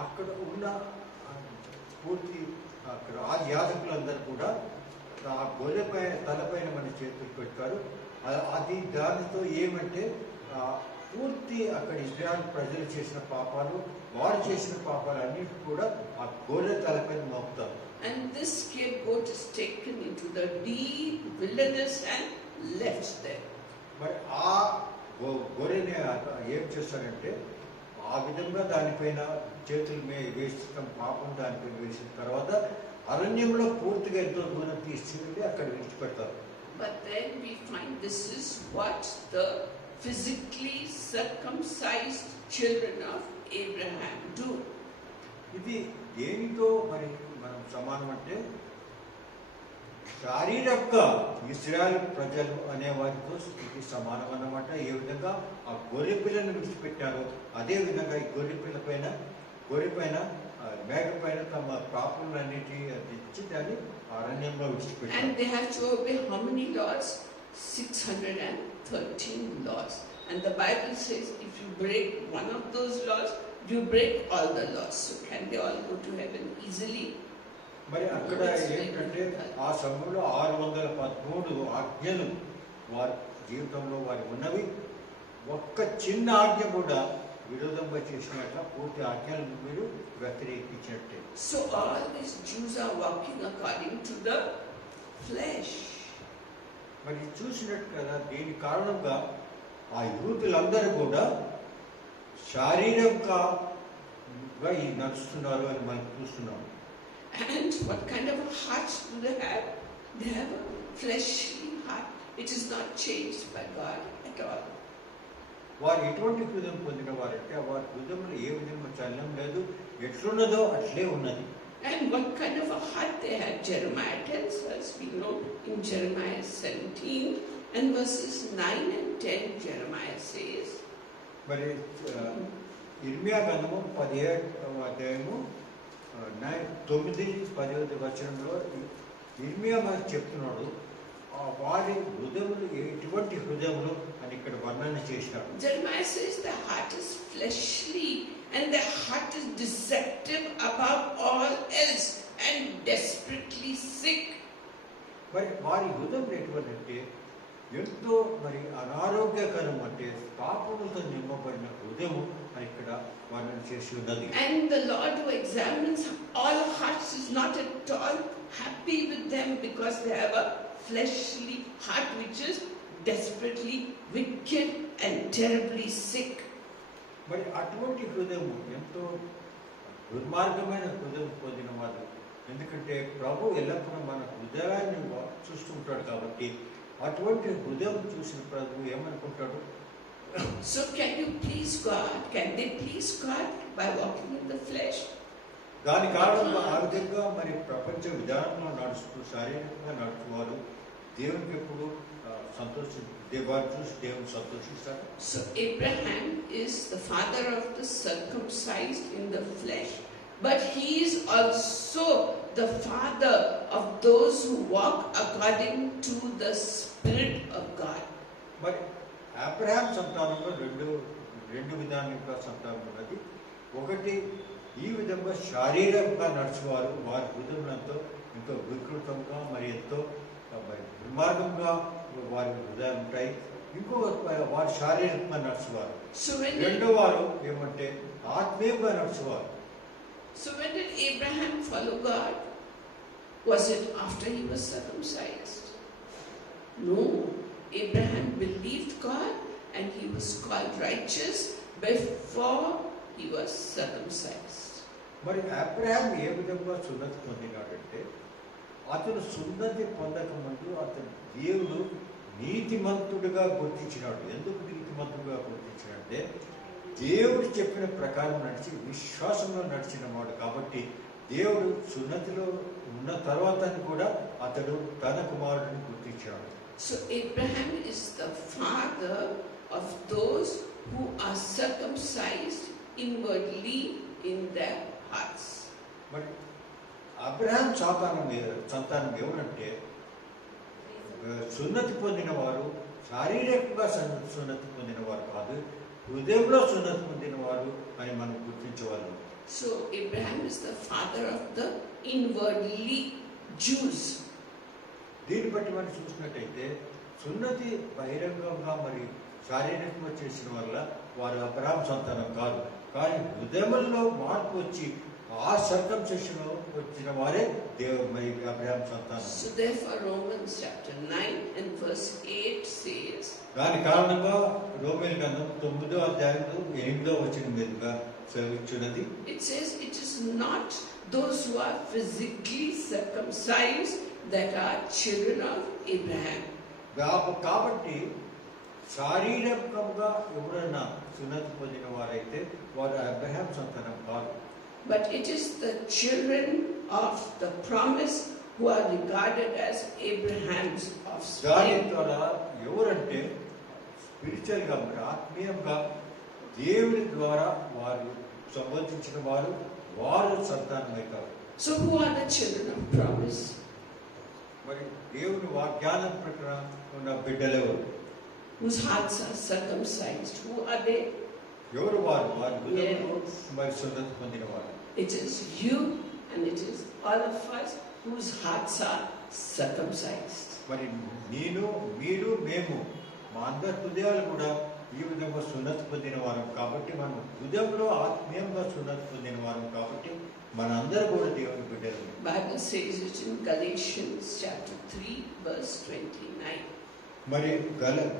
అక్కడ ఉన్న పూర్తి అక్కడ ఆ యాజకులందరూ కూడా ఆ గొర్రె తలపైన మన చేతులు పెట్టారు. అది దానితో ఏమంటే పూర్తి అక్కడ ఇజ్రాయెల్ ప్రజలు చేసిన పాపాలు, వారు చేసిన పాపాలు అన్నిటి కూడా ఆ గొర్రె తలపైన మోపుతారు. And this scapegoat is taken into the deep wilderness and left there. మరి ఆ గొర్రెని ఏం చేస్తారంటే ఆ విధంగా దానిపైన చేతులు వేసిన పాపం దానిపైన వేసిన తర్వాత అరణ్యంలో పూర్తిగా ఎంతో దూరం తీసుకెళ్ళి అక్కడ విడిచిపెడతారు. But then we find this is what the physically circumcised children of Abraham do. ఇది దేనితో మరి మనం సమానం అంటే శారీరక ఇజ్రాయెల్ ప్రజలు అనే వారితో ఇది సమానం అన్నమాట. ఏ విధంగా ఆ గొర్రె పిల్లను విడిచిపెట్టారో అదే విధంగా ఈ గొర్రె పైన మేక పైన తమ పాపములన్నిటి తెచ్చి దాన్ని అరణ్యంలో విడిచిపెట్టారు. And they have to obey how many laws? 613 laws. And the Bible says if you break one of those laws, you break all the laws. So can they all go to heaven easily? మరి అక్కడ ఏంటంటే ఆ సమయంలో 613 ఆజ్ఞలు వారి జీవితంలో వారి ఉన్నవి. ఒక్క చిన్న ఆజ్ఞ కూడా విరోధంగా చేసినట్ల పూర్తి ఆజ్ఞలను మీరు వ్యతిరేకించినట్టే. So all these Jews are walking according to the flesh. మరి చూసినట్టు కదా దీని కారణంగా ఆ యూదులందరూ కూడా శారీరకంగా నడుస్తున్నారు అని మనం చూస్తున్నాం. And what kind of a heart do they have? They have a fleshly heart. It is not changed by God at all. వారు ఎటువంటి హృదయం పొందిన వారంటే వారి హృదయంలో ఏ విధంగా చలనం లేదు, ఎట్లున్నదో అట్లే ఉన్నది. And what kind of a heart they had? Jeremiah tells us, we know in Jeremiah 17 and verses 9 and 10, Jeremiah says, మరి ఇర్మియా గ్రంథము 17వ అధ్యాయము 9-10 వచనంలో ఇర్మియా మనకు చెప్తున్నాడు వారి హృదయములు ఎటువంటి హృదయములు అని ఇక్కడ వర్ణన చేసినాడు. Jeremiah says the heart is fleshly and the heart is deceptive above all else and desperately sick. మరి వారి హృదయం ఎటువంటి అంటే ఎంతో మరి అనారోగ్యకరం అంటే పాపములతో నింపబడిన హృదయము అని ఇక్కడ వర్ణన చేసి ఉన్నది. And the Lord who examines all hearts is not at all happy with them because they have a fleshly heart which is desperately wicked and terribly sick. మరి అటువంటి హృదయము ఎంతో దుర్మార్గమైన హృదయం పొందిన వారు. ఎందుకంటే ప్రభు ఎల్లప్పుడూ మన హృదయాన్ని చూస్తుంటాడు కాబట్టి అటువంటి హృదయం చూసిన ప్రభు ఏమనుకుంటాడు? So can you please God? Can they please God by walking in the flesh? దాని కారణంగా ఆ విధంగా మరి ప్రపంచ విధానంలో నడుస్తూ శారీరకంగా నడుచువారు దేవునికి ఎప్పుడు వారు చూసి దేవుని సంతోషిస్తారు. So Abraham is the father of the circumcised in the flesh, but he is also the father of those who walk according to the Spirit of God. మరి అబ్రహాం సంతానంలో రెండు విధానంగా సంతానం ఉన్నది. ఒకటి ఈ విధంగా శారీరకంగా నడుచువారు వారి హృదయంతో ఎంతో వికృతంగా మరి ఎంతో మరి దుర్మార్గంగా వారి హృదయాలు ఉంటాయి. ఇంకో వారు శారీరకంగా నడుచువారు. రెండో వారు ఏమంటే ఆత్మీయంగా నడుచువారు. So when did Abraham follow God? Was it after he was circumcised? No. Abraham believed God and he was called righteous before he was circumcised. మరి అబ్రహాం ఏ విధంగా సున్నతి పొందినాడంటే అతను సున్నతి పొందక ముందు అతను దేవుడు నీతిమంతుడిగా గుర్తించినాడు. ఎందుకు నీతిమంతుడిగా గుర్తించినాడంటే దేవుడు చెప్పిన ప్రకారం నడిచి విశ్వాసంలో నడిచిన వాడు కాబట్టి దేవుడు సున్నతిలో ఉన్న తర్వాత కూడా అతడు తన కుమారుడిని గుర్తించాడు. So Abraham is the father of those who are circumcised inwardly in their hearts. మరి అబ్రహాం సంతానం ఎవరంటే సున్నతి పొందిన వారు శారీరకంగా సున్నతి పొందిన వారు కాదు, హృదయంలో సున్నతి పొందిన వారు అని మనం గుర్తించవాలి. So Abraham is the father of the inwardly Jews. దీన్ని బట్టి మనం చూసినట్టయితే సున్నతి బహిరంగంగా మరి శారీరకంగా చేసిన వల్ల వారు అబ్రహాం సంతానం కాదు, కానీ హృదయంలో మార్పు వచ్చి ఆ సర్కంసెషన్ వచ్చిన వారే మరి అబ్రహాం సంతానం. So therefore Romans chapter 9 and verse 8 says, దాని కారణంగా రోమేలు గ్రంథం 9వ అధ్యాయం 8వ వచనం మీదుగా చదివించున్నది. it says it is not those who are physically circumcised that are children of Abraham. కాబట్టి శారీరకంగా ఎవరైనా సున్నతి పొందిన వారైతే వారు అబ్రహాం సంతానం కాదు. But it is the children of the promise who are regarded as Abraham's దాని offspring. ద్వారా ఎవరంటే స్పిరిచువల్ గా మరి ఆత్మీయంగా దేవుని ద్వారా వారు సంబంధించిన వారు సంతానం అవుతారు. So who are the children of promise? మరి దేవుని వాగ్దానం ప్రకారం ఉన్న బిడ్డలెవరు? Whose hearts are circumcised? Who are they? ఎవరు వారు హృదయంలో Yes. మరి సున్నతి పొందిన వారు. It is you and it is all of us whose hearts are circumcised. మరి నేను మీరు మేము మా అందరి హృదయాలు కూడా ఈ విధంగా సున్నతి పొందిన వారం కాబట్టి మనం హృదయంలో ఆత్మీయంగా సున్నతి పొందిన వారం కాబట్టి మన అందరూ కూడా దేవుని బిడ్డలు. Bible says it in Galatians chapter 3 verse 29. మరి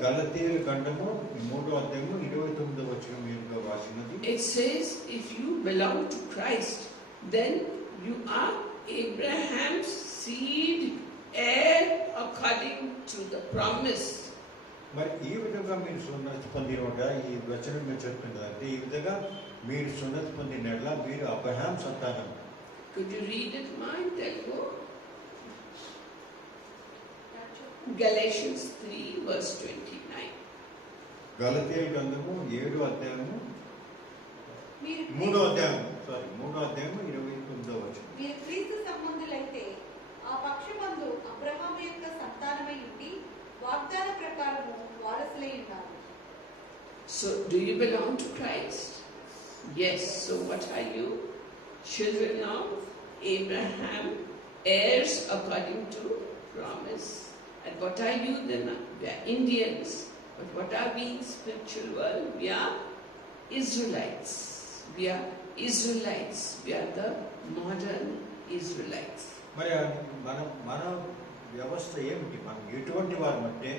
గలతీయుల గ్రంథము 3వ అధ్యాయము 29వ వచనం మీదుగా రాసినది. It says if you belong to Christ, then you are Abraham's seed, heir according to the promise. మరి ఈ విధంగా మీరు సున్నతి పొందిన ఈ వచనం మీరు చెప్తున్నదంటే ఈ విధంగా మీరు సున్నతి పొందిన మీరు అబ్రహాం సంతానం. Could you read it, Ma, in Telugu? Galatians 3, verse 29. గలతీయుల గ్రంథము 7వ అధ్యాయము మీరు 3వ అధ్యాయము 29వ వచనం. మీరు క్రీస్తు సంబంధులైతే ఆ పక్షమందు అబ్రహాము యొక్క సంతానమై ఉండి వాగ్దాన ప్రకారము వారసులై ఉన్నారు. So, do you belong to Christ? Yes. So, what are you? Children of Abraham, heirs according to promise. And what are you then? We are Indians. But what are we in spiritual world? We are Israelites. We are Israelites. We are the modern Israelites. మరి మన వ్యవస్థ ఏమిటి? మనం ఎటువంటి వారం అంటే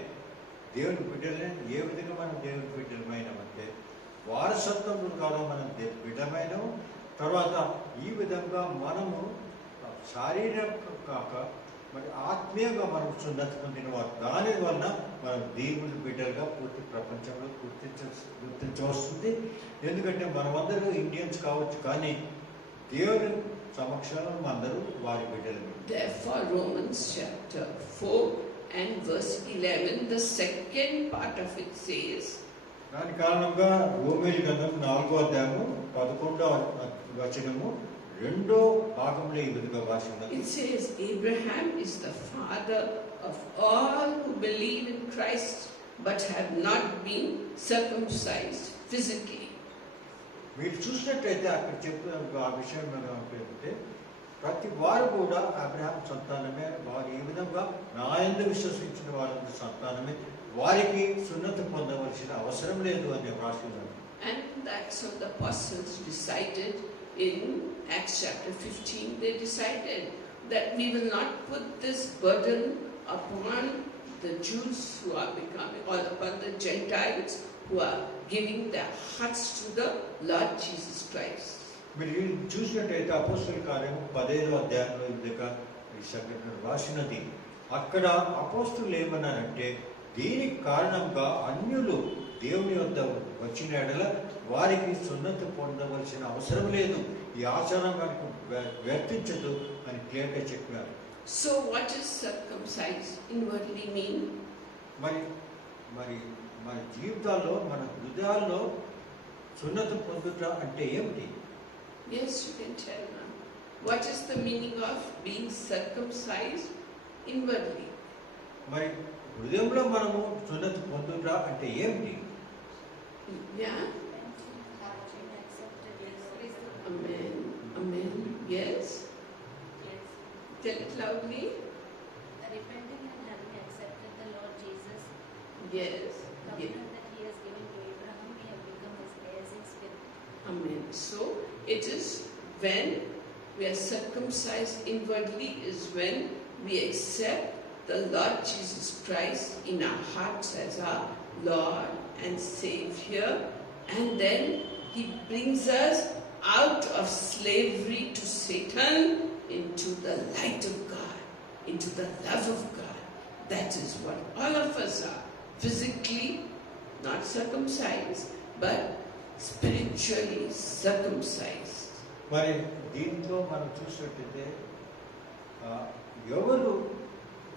దేవుని బిడ్డలే. ఏ విధంగా మనం దేవుని బిడ్డలమైనామంటే వారసత్వం కాదు, మనం బిడ్డమైన తర్వాత ఈ విధంగా మనము శారీరక కాక మరి ఆత్మీయంగా మనం సున్నతి పొందిన వారు. దాని వలన మనం దేవుని బిడ్డలుగా పూర్తి ప్రపంచంలో గుర్తించవస్తుంది. ఎందుకంటే మనమందరూ ఇండియన్స్ కావచ్చు, కానీ దేవుని సమక్షంలో అందరూ వారి బిడ్డలు. Therefore, Romans chapter 4 and verse 11, the second part of it says, దాని కారణంగా రోమేలు గ్రంథం 4వ అధ్యాయము 11వ వచనము 2వ భాగంలో ఈ విధంగా భాషిస్తున్నది. it says, Abraham is the father of all who believe in Christ but have not been circumcised physically. మీరు చూసినట్లయితే అక్కడ చెప్తున్న ఆ విషయం ఏంటంటే ప్రతి వారు కూడా అబ్రహాం సంతానమే. వారు ఈ విధంగా నా యందు విశ్వసించిన వారి సంతానమే. వారికి సున్నతి పొందవలసిన అవసరం లేదు అని రాస్తున్నారు. And the Acts of the Apostles decided in Acts chapter 15, they decided that we will not put this burden upon the Jews who are becoming, or upon the Gentiles who are giving their hearts to the Lord Jesus Christ. మీరు చూసినట్టయితే అపోస్తలుల కార్యం 15వ అధ్యాయంలో ఈ విధంగా ఈ సంఘటన రాసినది. అక్కడ అపోస్తలులు ఏమన్నారంటే దీనికి కారణంగా అన్యులు దేవుని వద్ద వచ్చిన ఎడల వారికి సున్నతి పొందవలసిన అవసరం లేదు, ఈ ఆచారం కనుక వర్తించదు అని క్లియర్గా చెప్పారు. So what does circumcised inwardly mean? మరి మరి మన జీవితాల్లో మన హృదయాల్లో సున్నతి పొందుట అంటే ఏమిటి? Yes, you can tell now. What is the meaning of being circumcised inwardly? మరి హృదయంలో మనము సున్నతి పొందుట అంటే ఏమిటి? Yeah? Amen. Amen. Yes? Tell it loudly. Repenting and having accepted the Lord Jesus, Yes. covenant Yes. that He has given to Abraham, we have become His heirs in spirit. Amen. So it is when we are circumcised inwardly is when we accept the Lord Jesus Christ in our hearts as our Lord and Savior, and then He brings us out of slavery to Satan into the light of God, into the love of God. That is what all of us are. Physically not circumcised, but spiritually circumcised. మరి దీంట్లో మనం చూసినట్టయితే ఎవరు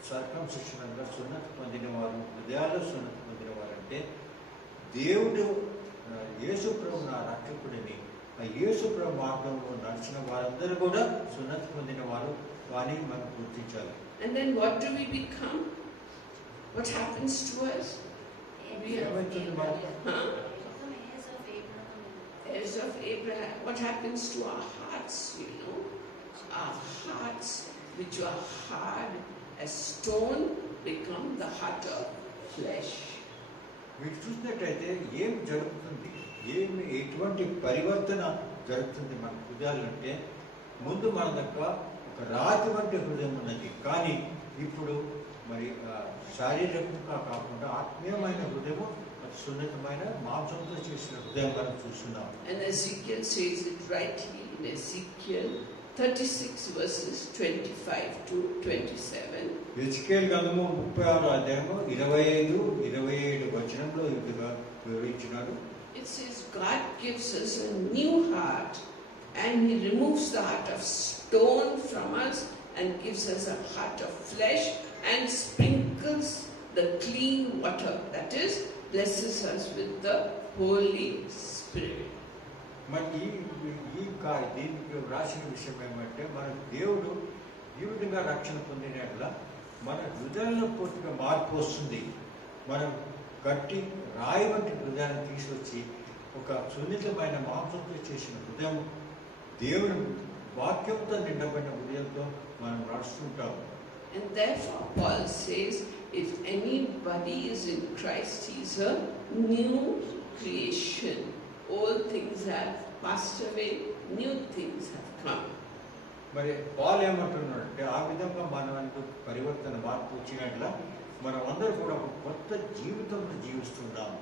సర్కంసిషన్గా సున్నతి పొందిన వారు, హృదయాల్లో సున్నతి పొందిన వారు అంటే దేవుడు యేసు ప్రభు నా రక్షకుడిని, ఆ యేసు ప్రభు మార్గంలో నడిచిన వారందరూ కూడా సున్నతి పొందిన వారు అని మనం గుర్తించాలి. And then what do we become? What happens to us? We are ఏమవుతుంది మరి? huh? Become heirs of Abraham. Heirs of Abraham. What happens to our hearts, you know? Our hearts, which are hard as stone, become the heart of flesh. మీరు చూసినట్టయితే ఏం జరుగుతుంది, ఎటువంటి పరివర్తన జరుగుతుంది మన హృదయాలంటే ముందు మన దగ్గర ఒక రాతి వంటి హృదయం ఉన్నది, కానీ ఇప్పుడు మరి శారీరకంగా కాకుండా ఆత్మీయమైన హృదయము సున్నితమైన మాంసంతో చేసిన హృదయం మనం చూస్తున్నాం. And Ezekiel says it rightly in Ezekiel 36 verses 25 to 27. హెజ్కేలు గ్రంథము 36వ అధ్యాయము 25-27 వచనంలో వివరించినాడు. It says God gives us a new heart and He removes the heart of stone from us and gives us a heart of flesh and sprinkles the clean water, that is, blesses us with the Holy Spirit. మరి దీనికి రాసిన విషయం ఏమంటే మన దేవుడు ఈ విధంగా రక్షణ పొందినట్ల మన హృదయంలో పూర్తిగా మార్పు వస్తుంది. మనం గట్టి రాయి వంటి హృదయాన్ని తీసుకొచ్చి ఒక సున్నితమైన మాంసంతో చేసిన హృదయం దేవుని వాక్యంతో నిండబడిన హృదయంతో మనం నడుస్తుంటాము. And therefore Paul says, if anybody is in Christ, he is a new creation. All things have passed away, new things have come. మరి పాల్ ఏమంటున్నాడంటే ఆ విధంగా మనకు పరివర్తన మార్పు వచ్చినట్ల మనం అందరూ కూడా ఒక కొత్త జీవితంలో జీవిస్తున్నాము.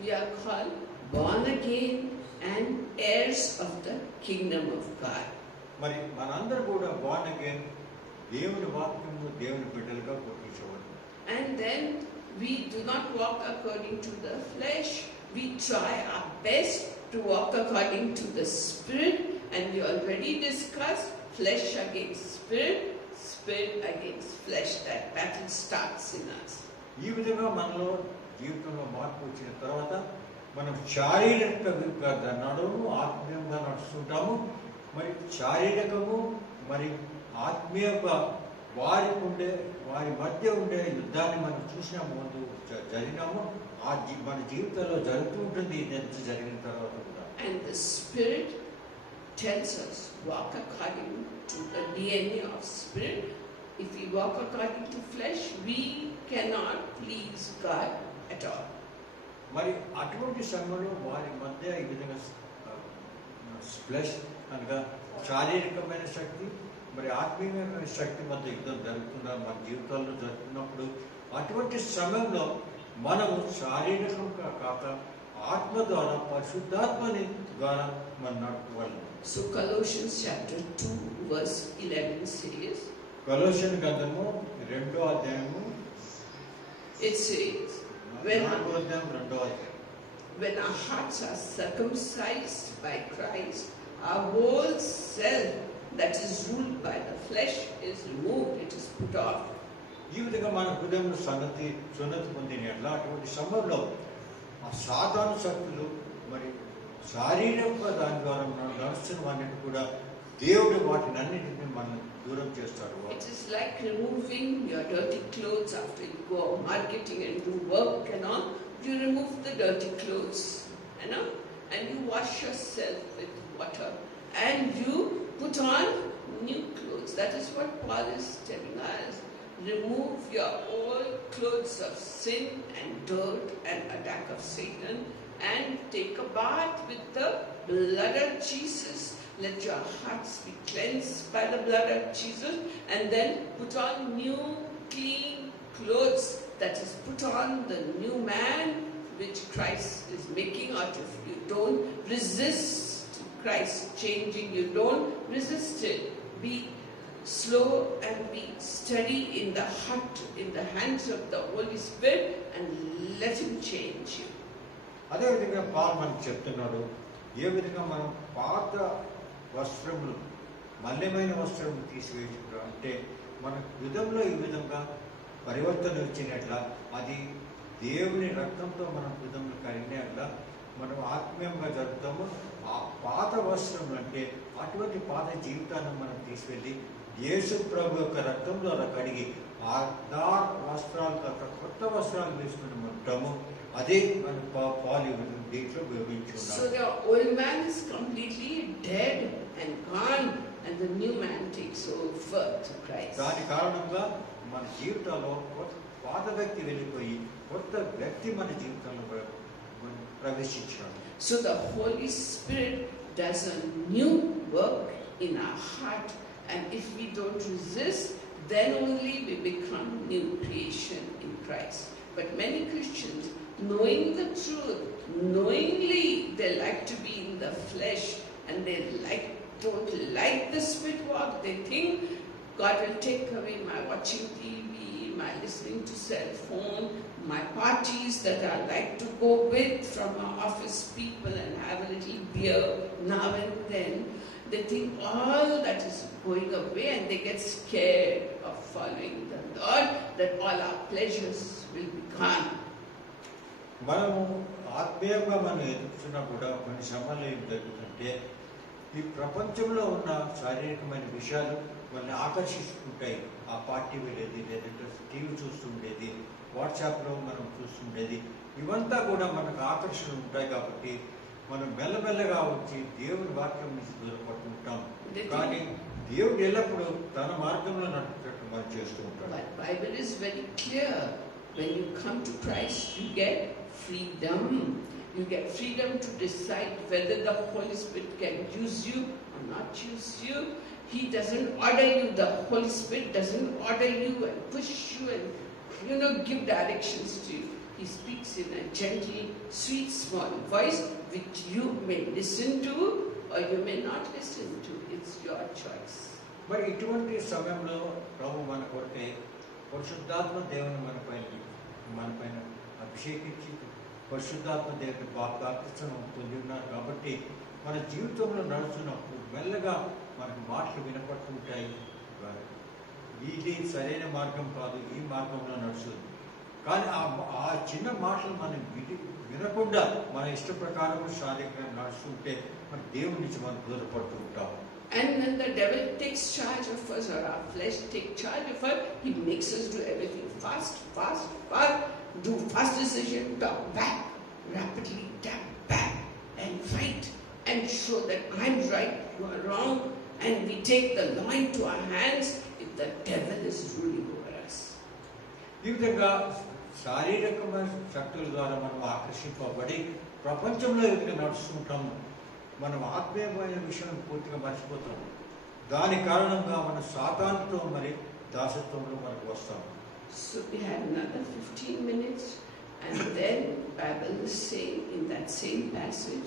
We are called born again and heirs of the kingdom of God. మరి మనందరూ కూడా born again, దేవుని వాక్యము దేవుని బిడ్డలుగా గుర్తించబడి. And then we do not walk according to the flesh. We try our best to walk according to the Spirit. And we already discussed flesh against spirit, spirit against flesh. That battle starts in us. ఈ విధంగా మనలో జీవితంలో మార్పు వచ్చిన తర్వాత మనం శారీరక నడుము ఆత్మీయంగా నడుస్తుంటాము. మరి శారీరకము మరి ఆత్మీయ వారి మధ్య ఉండే యుద్ధాన్ని మనం చూసినాము, ముందు జరిగినాము. మన జీవితంలో జరుగుతూ ఉంటుంది ఇదంతా జరిగిన తర్వాత కూడా. And the Spirit tells us, walk according to the DNA of Spirit. If we walk according to flesh, we cannot please God at all. మరి అటువంటి సమయంలో వారి మధ్య ఈ విధంగా ఫ్లెష్ అనగా శారీరకమైన శక్తి మరి ఆత్మీయమైన శక్తి మధ్య యుద్ధం జరుగుతున్న మన జీవితాల్లో జరుగుతున్నప్పుడు అటువంటి సమయంలో మనము శారీరకంగా కాక ఆత్మ ద్వారా పరిశుద్ధాత్మని ద్వారా మనం నడుపుకోవాలి. So Colossians chapter 2 verse 11 says, కొలొస్సీయుల గ్రంథము 2వ అధ్యాయము it says, 4వ అధ్యాయం 2వ అధ్యాయం. when our hearts are circumcised by Christ, our whole self that is ruled by the flesh is removed, it is put off. ఈ విధంగా మన హృదయంలో సున్నతి పొందిన ఎట్లా అటువంటి సమయంలో ఆ సాధారణ శక్తులు మరి శారీరక దాని ద్వారా మనం నడుస్తున్నవన్నిటి కూడా దేవుడు వాటిని అన్నింటినీ మనం దూరం చేస్తాడు. It is like removing your dirty clothes after you go marketing and do work and all. You remove the dirty clothes, and you wash yourself with water, and you put on new clothes. That is what Paul is telling us. Remove your old clothes of sin and dirt and attack of Satan, and take a bath with the blood of Jesus. Let your hearts be cleansed by the blood of Jesus, and then put on new clean clothes. That is, put on the new man which Christ is making out of you. Don't resist Christ changing you. Don't resist it. Be slow and be steady in the heart, in the hands of the Holy Spirit, and let Him change you. అదేవిధంగా Paul మనకు చెప్తున్నాడు ఏ విధంగా మనం పాత వస్త్రములు మల్యమైన వస్త్రములు తీసివేసుకుంటాం అంటే మన హృదయంలో ఈ విధంగా పరివర్తన వచ్చినట్ల అది దేవుని రక్తంతో మన హృదయంలో కరిగినట్ల మనం ఆత్మీయంగా జరుగుతాము. ఆ పాత వస్త్రములు అంటే అటువంటి పాత జీవితాన్ని మనం తీసుకెళ్ళి యేసు ప్రభు యొక్క రక్తం ద్వారా కడిగి ఆ వస్త్రాలు కాక కొత్త వస్త్రాలు వేసుకుని ఉంటాము. అదే మన పాలు దీంట్లో వివరించున్నాము. So the old man is completely dead and gone, and the new man takes over to Christ. దాని కారణంగా మన జీవితంలో పాత వ్యక్తి వెళ్ళిపోయి కొత్త వ్యక్తి మన జీవితంలో ప్రవేశించాడు. So the Holy Spirit does a new work in our heart, and if we don't resist, then only we become new creation in Christ. But many Christians, knowing the truth, knowingly they like to be in the flesh, and they don't like the spirit walk. They think God will take away my watching TV, my listening to cell phone, my parties that I like to go with from my office people and have a little beer now and then. They think all that is going away and they get scared of following the Lord, that all our pleasures will be gone. మనము ఆత్మీయంగా మనం ఎదుగుతున్నా కూడా కొన్ని సమయాలు ఏం జరుగుతుంటే ఈ ప్రపంచంలో ఉన్న శారీరకమైన విషయాలు మనల్ని ఆకర్షిస్తుంటాయి. ఆ పార్టీ వెళ్ళేది, లేదంటే టీవీ చూస్తుండేది, వాట్సాప్లో మనం చూస్తుండేది, ఇవంతా కూడా మనకు ఆకర్షణ ఉంటాయి. కాబట్టి మనం మెల్లమెల్లగా వచ్చి దేవుని వాక్యం నుంచి దూరపడుతుంటాం. కానీ దేవుడు ఎల్లప్పుడూ తన మార్గంలో నడుపుతున్నట్టు మనం చేస్తూ ఉంటాం. But Bible is very clear. When you come to Christ, you get freedom. You get freedom to decide whether the Holy Spirit can use you or not use you. He doesn't order you. The Holy Spirit doesn't order you and push you and give directions to you. He speaks in a gentle, sweet, small voice which you may listen to or you may not listen to. It's your choice. మరి ఇటువంటి సమయంలో ప్రభు మన కొరకే పరిశుద్ధాత్మ దేవుని మన పైన అభిషేకించి పరిశుద్ధాత్మ దేవుని బాప్తిస్మం పొంది ఉన్నారు. కాబట్టి మన జీవితంలో నడుస్తున్నప్పుడు మెల్లగా మనకు మాటలు వినపడుతుంటాయి. ఇది సరైన మార్గం కాదు, ఈ మార్గంలో నడుస్తుంది. కానీ ఆ చిన్న మాటలు మనం వినకుండా మన ఇష్ట ప్రకారం శారీరకంగా నడుస్తుంటే మన దేవుడి నుంచి మనం దూరపడుతూ ఉంటాం. And when the devil takes charge of us or our flesh take charge of us, he makes us do everything fast, do fast decision, talk back, rapidly tap back and fight and show that I'm right, you are wrong, and we take the law into our hands if the devil is ruling over us. ఈ విధంగా శారీరకమైన శక్తుల ద్వారా మనం ఆకర్షింపబడి ప్రపంచంలో ఎదుగుగా నడుస్తుంటాము. మనం ఆత్మీయమైన విషయం పూర్తిగా మర్చిపోతాం. దాని కారణంగా మన సాతానుతో మరి దాసత్వంలో మనకు వస్తాం. So we have another 15 minutes and then Bible is saying in that same passage,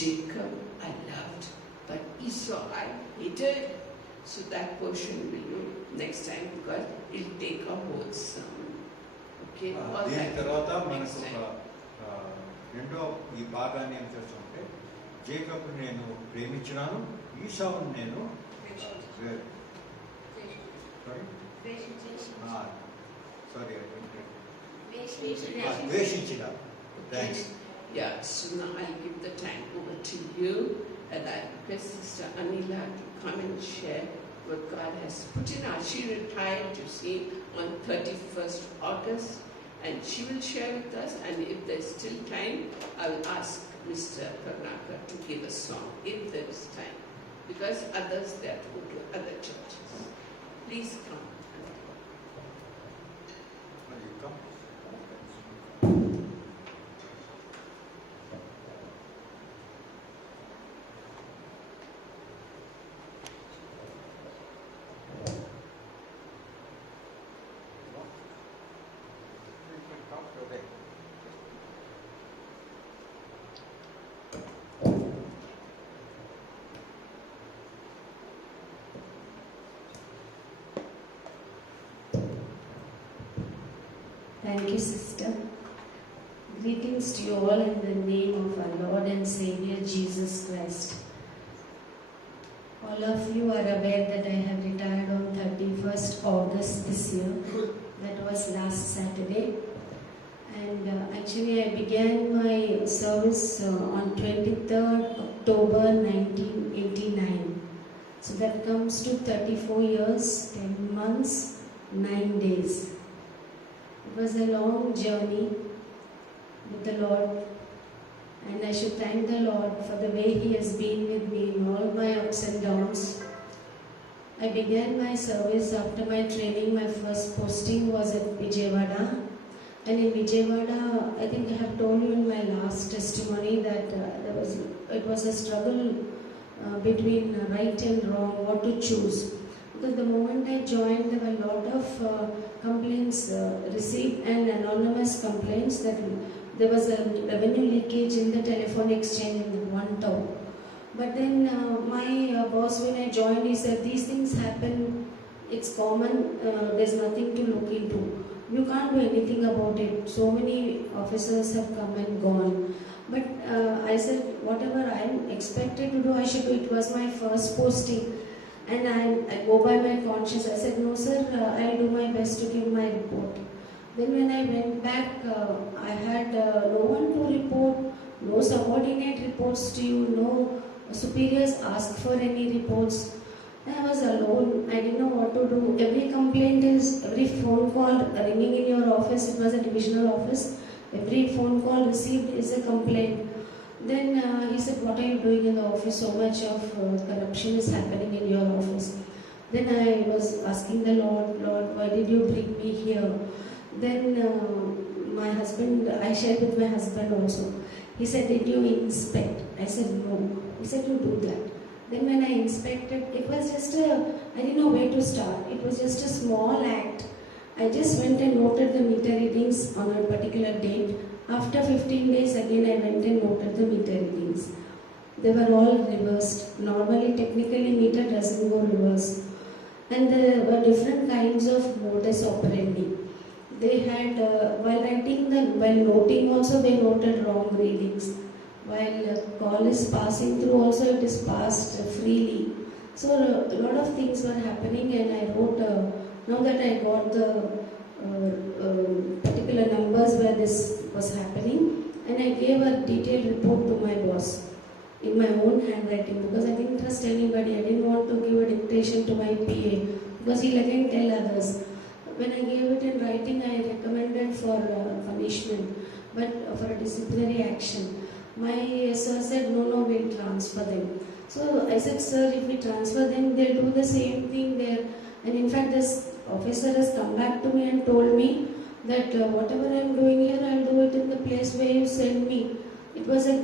Jacob I loved but Esau I hated. So that portion will do next time because it will take a whole sermon. Okay, all దీని that తర్వాత next మనకు time. రెండో ఈ భాగాన్ని ఏం చేస్తుంటే Jacob నేను ప్రేమించినాను, ఈసావును నేను ద్వేషించిన. Thanks. Yeah, so now I'll give the time over to you and I request Sister Anila to come and share what God has put in her. She retired, you see, on 31st August and she will share with us, and if there's still time, I will ask Mr. Karnaka to give a song, if there is time, because others they have to go to other churches. Please come. Thank you, sister. Greetings to you all in the name of our Lord and Savior Jesus Christ. All of you are aware that I have retired on 31st August this year. That was last Saturday. And actually I began my service on 23rd October 1989. So that comes to 34 years, 10 months, 9 days. It was a long journey with the Lord, and I should thank the Lord for the way He has been with me in all my ups and downs. I began my service after my training. My first posting was at Vijayawada, and in Vijayawada, I think I have told you in my last testimony that it was a struggle between right and wrong, what to choose. Because the moment I joined, there were a lot of complaints received, and anonymous complaints that there was a revenue leakage in the telephone exchange in one town. But then my boss, when I joined, he said, these things happen, it's common, there's nothing to look into. You can't do anything about it. So many officers have come and gone. But I said, whatever I am expected to do, I should do. It was my first posting. And I go by my conscience. I said, no sir, I'll do my best to give my report. Then when I went back, I had no one to report, no subordinate reports to you, no superiors asked for any reports. I was alone. I didn't know what to do. Every complaint is, every phone call ringing in your office, it was a divisional office, every phone call received is a complaint. Then he said, what are you doing in the office? So much of corruption is happening in your office. Then I was asking the Lord, why did you bring me here? Then my husband, I shared with my husband also. He said, did you inspect? I said, no. He said, you do that. Then when I inspected, it was just I didn't know where to start. It was just a small act. I just went and noted the meter readings on a particular date. After 15 days, again I went and noted the meter readings. They were all reversed. Normally, technically, meter doesn't go reverse. And there were different kinds of modus operandi. They had, while noting also, they noted wrong readings. While call is passing through, also it is passed freely. So a lot of things were happening, and I wrote, now that I got the particular numbers where this was happening, and I gave a detailed report to my boss in my own handwriting, because I didn't trust anybody. I didn't want to give a dictation to my PA, because he'll again tell others. When I gave it in writing, I recommended for punishment, but for a disciplinary action. My sir said, no, we'll transfer them. So I said, sir, if we transfer them, they'll do the same thing there. And in fact, this officer has come back to me and told me that whatever I'm doing here, I'll do it in the place where you send me. It was a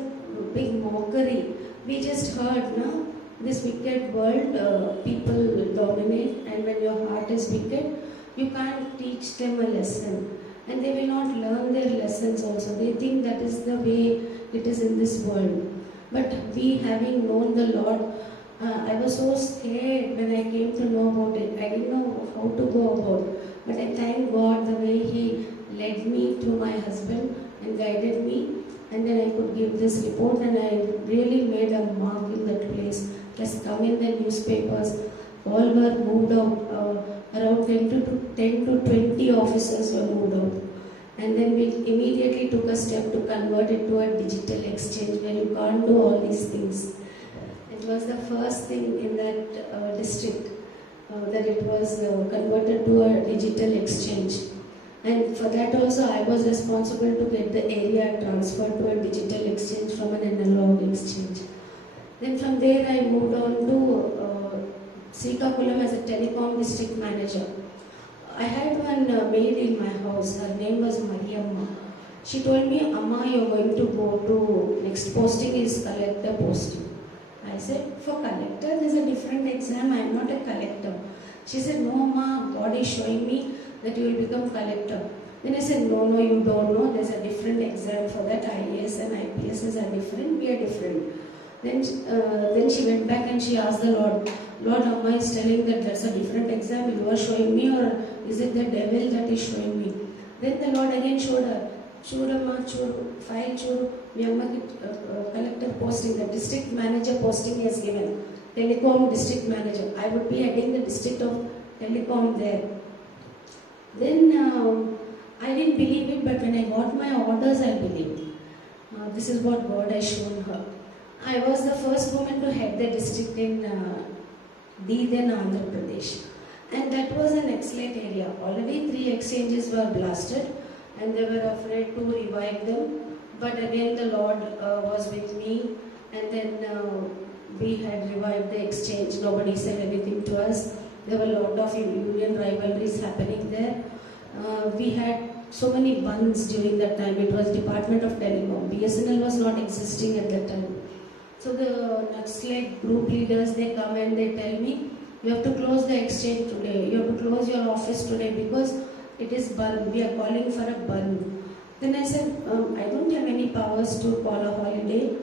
big mockery. We just heard, no? This wicked world, people dominate, and when your heart is wicked, you can't teach them a lesson. And they will not learn their lessons also. They think that is the way it is in this world. But we, having known the Lord, I was so scared when I came to know about it. I didn't know how to go about. But I thank God the way He led me to my husband and guided me. And then I could give this report, and I really made a mark in that place. It has come in the newspapers. All were moved out. Around 10 to 20 officers were moved out. And then we immediately took a step to convert it to a digital exchange where you can't do all these things. It was the first thing in that district that it was converted to a digital exchange. And for that also I was responsible to get the area transferred to a digital exchange from an analog exchange. Then from there I moved on to Srikakulam as a telecom district manager. I had one maid in my house. Her name was Mariamma. She told me, Amma, you're going to go to, next posting is collector posting. I said, for collector, there's a different exam. I'm not a collector. She said, no, Amma, God is showing me that you will become collector. Then I said, no, you don't know. There's a different exam for that. IAS and IPSs are different. We are different. Then she went back and she asked the Lord, Amma is telling that there's a different exam you are showing me, or is it the devil that is showing me? Then the Lord again showed her, Churama, file Chur, collector posting, the district manager posting he has given, telecom district manager. I would be heading the district of telecom there. Then I didn't believe it, but when I got my orders, I believed. This is what God has shown her. I was the first woman to head the district in then Andhra Pradesh. And that was an excellent area. Already 3 exchanges were blasted and they were afraid to revive them. But again the Lord was with me, and then we had revived the exchange. Nobody said anything to us. There were a lot of union rivalries happening there. We had so many buns during that time. It was Department of Telecom. BSNL was not existing at that time. So the Naxalite group leaders, they come and they tell me, you have to close the exchange today. You have to close your office today because it is burn. We are calling for a burn. Then I said, I don't have any powers to call a holiday.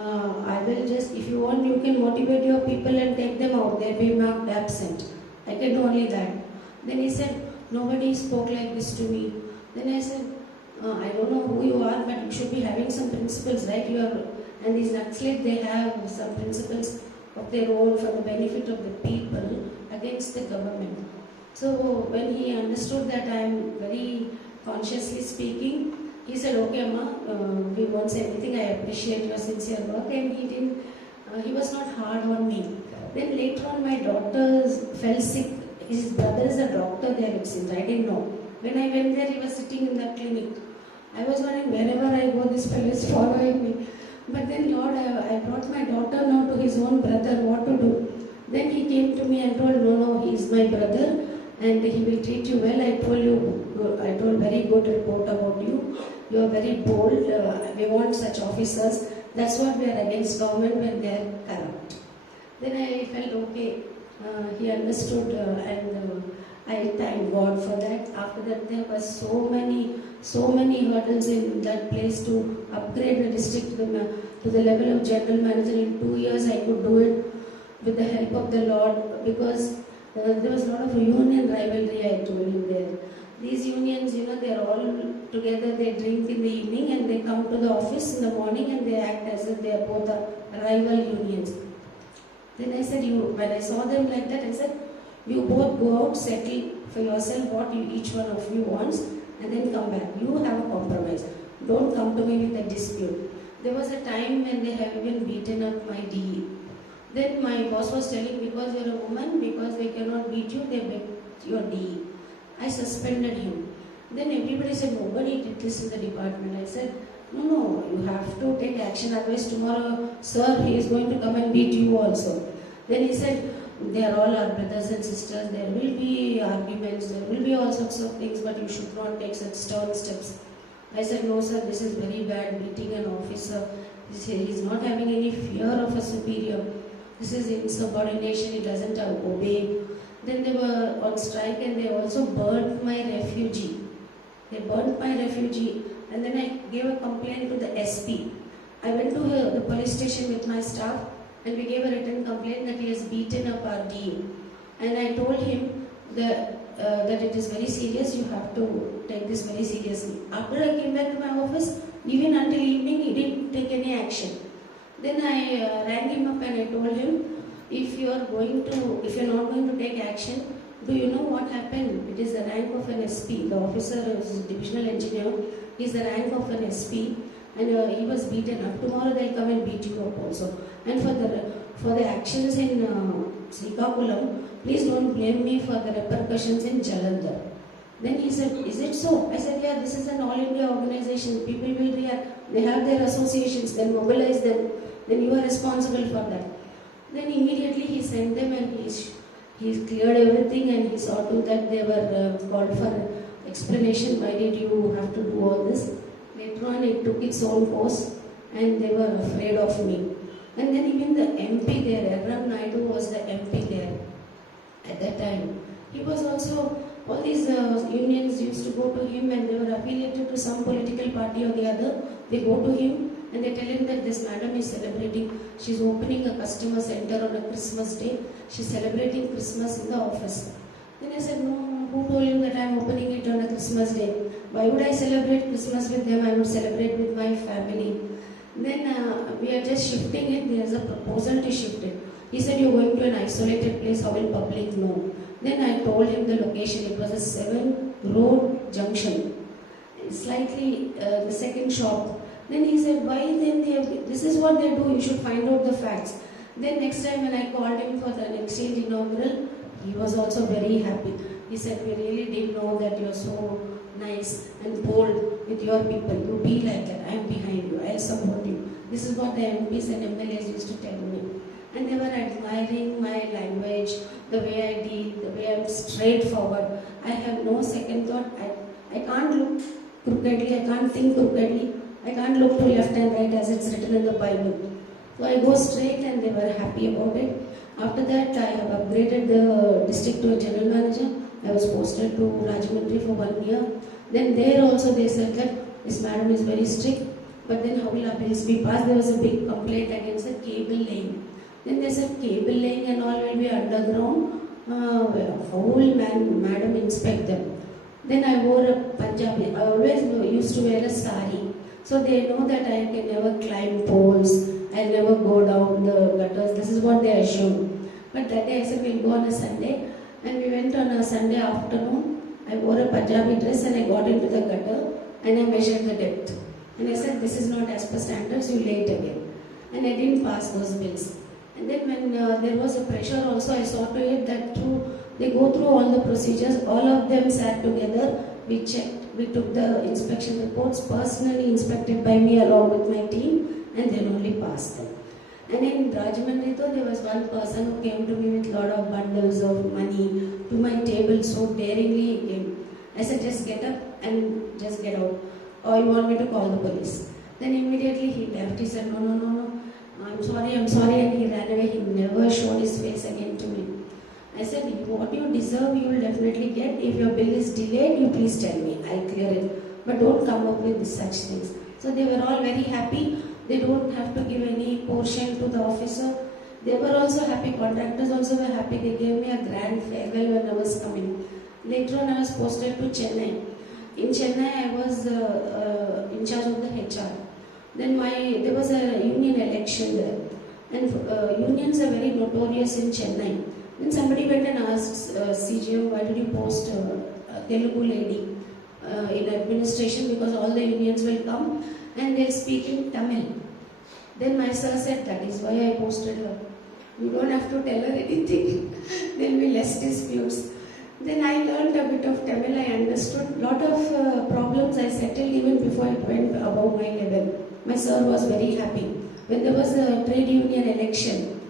I will just, if you want, you can motivate your people and take them out. They will be marked absent. I can do only that. Then he said, Nobody spoke like this to me. Then I said, I don't know who you are, but you should be having some principles, right? You are, and these Naxalites, they have some principles of their own for the benefit of the people against the government. So when he understood that I am very consciously speaking, he said, okay, Amma, we won't say anything. I appreciate your sincere work. And he didn't, he was not hard on me. Then later on, my daughter fell sick. His brother is a doctor there, it seems. I didn't know. When I went there, he was sitting in the clinic. I was wondering, wherever I go, this fellow is following me. But then, Lord, I brought my daughter now to his own brother, what to do? Then he came to me and told, no, he is my brother and he will treat you well. I told very good report about you. You are very bold. We want such officers. That's what we are against government when they are corrupt. Then I felt okay. He understood and I thank God for that. After that, there were so many hurdles in that place to upgrade the district to the level of general manager. In 2 years, I could do it with the help of the Lord, because there was a lot of union rivalry, I told you there. These unions, they're all together, they drink in the evening and they come to the office in the morning and they act as if they are both rival unions. Then I said, when I saw them like that, I said, you both go out, settle for yourself what each one of you wants, and then come back. You have a compromise. Don't come to me with a dispute. There was a time when they have even beaten up my DE. Then my boss was telling, because you're a woman, because they cannot beat you, they beat your DE. I suspended him. Then everybody said, nobody did this in the department. I said, no, you have to take action, otherwise tomorrow, sir, he is going to come and beat you also. Then he said, they are all our brothers and sisters, there will be arguments, there will be all sorts of things, but you should not take such stern steps. I said, no sir, this is very bad, beating an officer. He is not having any fear of a superior. This is insubordination, he doesn't obey. Then they were on strike and they also burnt my refugee. They burnt my refugee and then I gave a complaint to the SP. I went to the police station with my staff and we gave a written complaint that he has beaten up our DE. And I told him that it is very serious, you have to take this very seriously. After I came back to my office, even until evening, he didn't take any action. Then I rang him up and I told him, if you are not going to take action, do you know what happened? It is the rank of an SP. The officer is divisional engineer. He is the rank of an SP, and he was beaten up. Tomorrow they'll come and beat you up also. And for the actions in Srikakulam, please don't blame me for the repercussions in Jalandhar. Then he said, is it so? I said, yeah, this is an all India organization. People will react. They have their associations. Then mobilize them. Then you are responsible for that. Then immediately he sent them and he cleared everything and he saw to that they were called for explanation. Why did you have to do all this? Later on it took its own course and they were afraid of me. And then even the MP there, Erram Naidu was the MP there at that time. He was also, all these unions used to go to him and they were affiliated to some political party or the other. They go to him and they tell him that this madam is celebrating, she's opening a customer center on a Christmas day, she's celebrating Christmas in the office. Then I said, no, who told you that I'm opening it on a Christmas day? Why would I celebrate Christmas with them? I would celebrate with my family. Then we are just shifting it, there is a proposal to shift it. He said, you're going to an isolated place, how will public know? Then I told him the location, it was a 7 road junction, slightly the second shop. Then he said, why then this is what they do, you should find out the facts. Then next time when I called him for the exchange inaugural, he was also very happy. He said, we really didn't know that you're so nice and bold with your people. You be like that, I'm behind you, I'll support you. This is what the MPs and MLAs used to tell me. And they were admiring my language, the way I deal, the way I'm straightforward. I have no second thought. I can't look crookedly, I can't think crookedly. I can't look to left and right as it's written in the Bible. So I go straight and they were happy about it. After that, I have upgraded the district to a general manager. I was posted to Rajahmundry for 1 year. Then there also they said that this madam is very strict. But then how will our bills be passed? There was a big complaint against the cable laying. Then they said cable laying and all will be underground. How will madam inspect them? Then I wore a Punjabi. I always used to wear a sari. So they know that I can never climb poles, I'll never go down the gutters. This is what they assume. But that day I said we'll go on a Sunday, and we went on a Sunday afternoon. I wore a Punjabi dress and I got into the gutter and I measured the depth. And I said, this is not as per standards, you lay it again. And I didn't pass those bills. And then when there was a pressure also, I saw to it that they go through all the procedures, all of them sat together, we checked, we took the inspection reports, personally inspected by me along with my team, and then only passed them. And in Rajahmundry, there was one person who came to me with a lot of bundles of money to my table, so daringly he came. I said, just get up and just get out, or you want me to call the police? Then immediately he left. He said, no, I'm sorry, and he ran away. He never showed his face again to me. I said, what you deserve, you will definitely get. If your bill is delayed, you please tell me, I'll clear it. But don't come up with such things. So they were all very happy. They don't have to give any portion to the officer. They were also happy. Contractors also were happy. They gave me a grand farewell when I was coming. Later on, I was posted to Chennai. In Chennai, I was in charge of the HR. Then there was a union election there. And unions are very notorious in Chennai. Then somebody went and asked CGM, why did you post a Telugu lady in administration? Because all the unions will come and they'll speak in Tamil. Then my sir said, that is why I posted her. You don't have to tell her anything. There'll be less disputes. Then I learned a bit of Tamil. I understood a lot of problems I settled even before it went above my level. My sir was very happy. When there was a trade union election,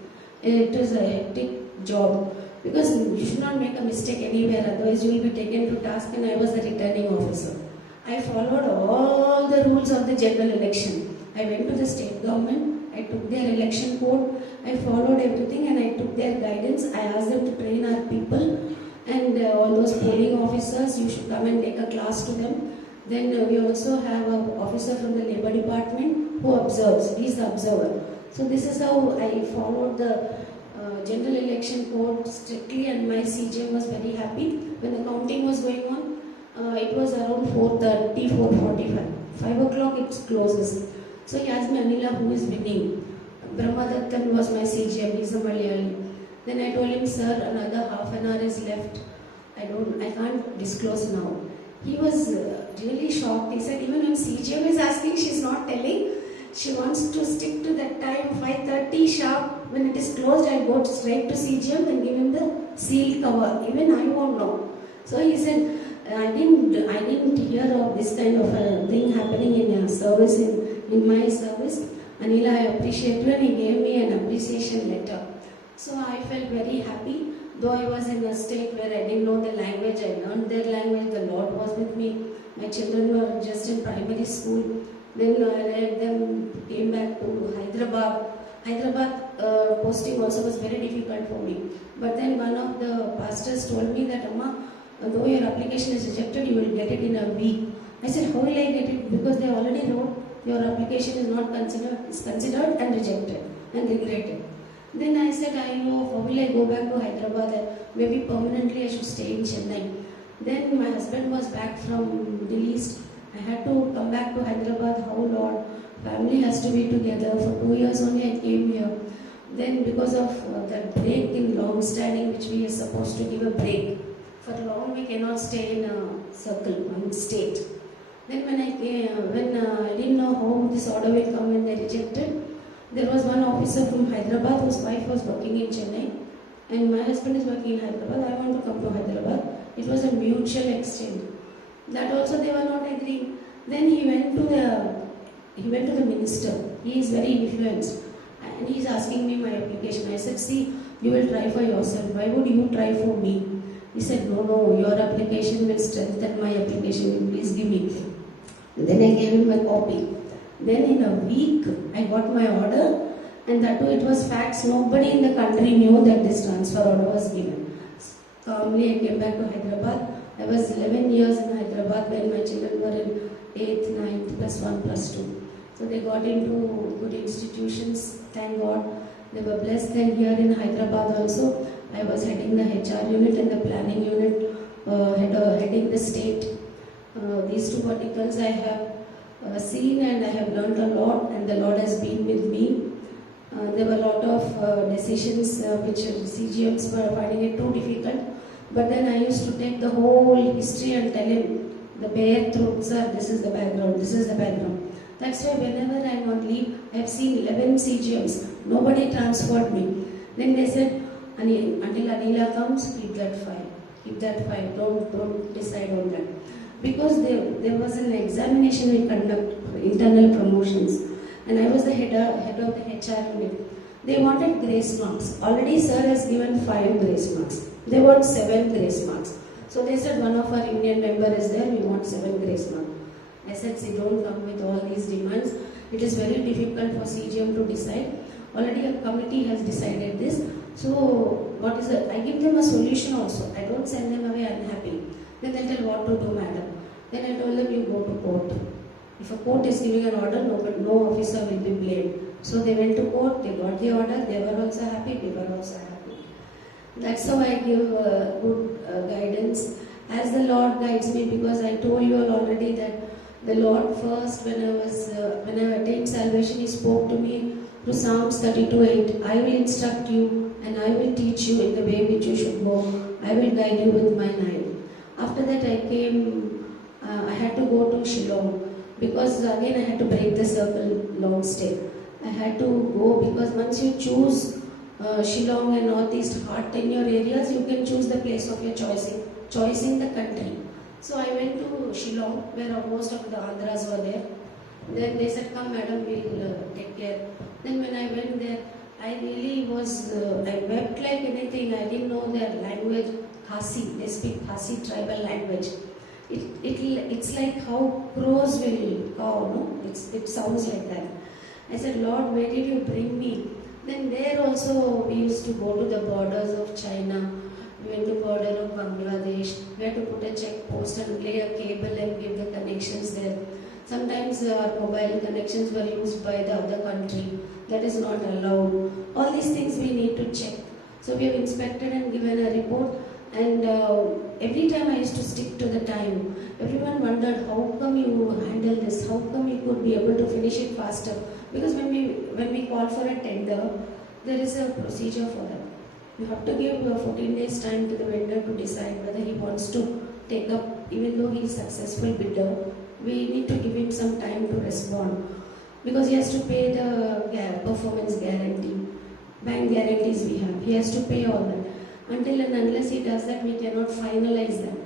it was a hectic job because you should not make a mistake anywhere, otherwise you will be taken to task, and I was the returning officer. I followed all the rules of the general election. I went to the state government, I took their election code, I followed everything and I took their guidance. I asked them to train our people, and all those polling officers, you should come and take a class to them. Then we also have an officer from the Labour Department who observes. He is the observer. So this is how I followed the general election code strictly, and my CJ was very happy. When the counting was going on, it was around 4:30, 4:45. 5 o'clock it closes. So he asked me, Anila, who is winning? Brahmadattan was my CGM, he is a Malayali. Then I told him, sir, another half an hour is left. I can't disclose now. He was really shocked. He said, even when CGM is asking, she is not telling. She wants to stick to that time, 5:30 sharp. When it is closed, I go straight to CGM and give him the sealed cover. Even I won't know. So he said, I didn't hear of this kind of a thing happening in your service, in my service. Anila, I appreciate you, and he gave me an appreciation letter. So I felt very happy. Though I was in a state where I didn't know the language, I learned their language, the Lord was with me. My children were just in primary school. Then I led them, came back to Hyderabad. Hyderabad posting also was very difficult for me. But then one of the pastors told me that, Amma, though your application is rejected, you will get it in a week. I said, how will I get it? Because they already wrote, your application is not considered, is considered and rejected and regretted. Then I said, I know, how will I go back to Hyderabad? Maybe permanently I should stay in Chennai. Then my husband was back from Middle East. I had to come back to Hyderabad. How Lord, family has to be together. For 2 years only I came here. Then because of that break in long standing, which we are supposed to give a break, for long we cannot stay in a circle, one state. Then when I didn't know how this order will come when they rejected, there was one officer from Hyderabad whose wife was working in Chennai, and my husband is working in Hyderabad. I want to come to Hyderabad. It was a mutual exchange. That also they were not agreeing. Then he went to the minister. He is very influenced, and he is asking me my application. I said, see, you will try for yourself. Why would you try for me? He said, no, your application will strengthen my application. Please give me. And then I gave him a copy. Then in a week, I got my order, and that too it was fax. Nobody in the country knew that this transfer order was given. Calmly I came back to Hyderabad. I was 11 years in Hyderabad when my children were in 8th, 9th, plus 1, plus 2. So they got into good institutions, thank God. They were blessed. Then here in Hyderabad also, I was heading the HR unit and the planning unit. heading the state. These two verticals I have seen and I have learned a lot, and the Lord has been with me. There were a lot of decisions which CGMs were finding it too difficult, but then I used to take the whole history and tell him the bare truth, sir, this is the background, this is the background. That's why whenever I'm on leave, I have seen 11 CGMs, nobody transferred me. Then they said, until Anila comes, keep that file, don't decide on that. Because there was an examination we conduct for internal promotions, and I was the head of the HR unit. They wanted grace marks. Already sir has given 5 grace marks. They want 7 grace marks. So they said one of our union member is there, we want 7 grace marks. I said, see, don't come with all these demands. It is very difficult for CGM to decide. Already a committee has decided this. So what is it? I give them a solution also. I don't send them away unhappy. Then they tell what to do, madam. Then I told them, you go to court. If a court is giving an order, no officer will be blamed. So they went to court, they got the order, they were also happy, we were also happy. That's how I give good guidance. As the Lord guides me, because I told you all already that the Lord first, when I attained salvation, He spoke to me through Psalms 32:8. I will instruct you and I will teach you in the way which you should go. I will guide you with my knife. After that I had to go to Shillong, because again I had to break the circle long stay. I had to go because once you choose Shillong and northeast hard tenure areas, you can choose the place of your choosing the country. So I went to Shillong, where most of the Andhras were there. Then they said, come madam, we'll take care. Then when I went there, I really was, I wept like anything. I didn't know their language, Khasi. They speak Khasi tribal language. It's like how crows will caw, no? It sounds like that. I said, Lord, where did you bring me? Then there also we used to go to the borders of China. We went to the border of Bangladesh. We had to put a check post and lay a cable and give the connections there. Sometimes our mobile connections were used by the other country. That is not allowed. All these things we need to check. So we have inspected and given a report. And every time I used to stick to the time. Everyone wondered, how come you handle this? How come you could be able to finish it faster? Because when we call for a tender, there is a procedure for that. You have to give 14 days time to the vendor to decide whether he wants to take up, even though he is successful bidder, we need to give him some time to respond. Because he has to pay the performance guarantee, bank guarantees we have. He has to pay all that. Until and unless he does that, we cannot finalize that.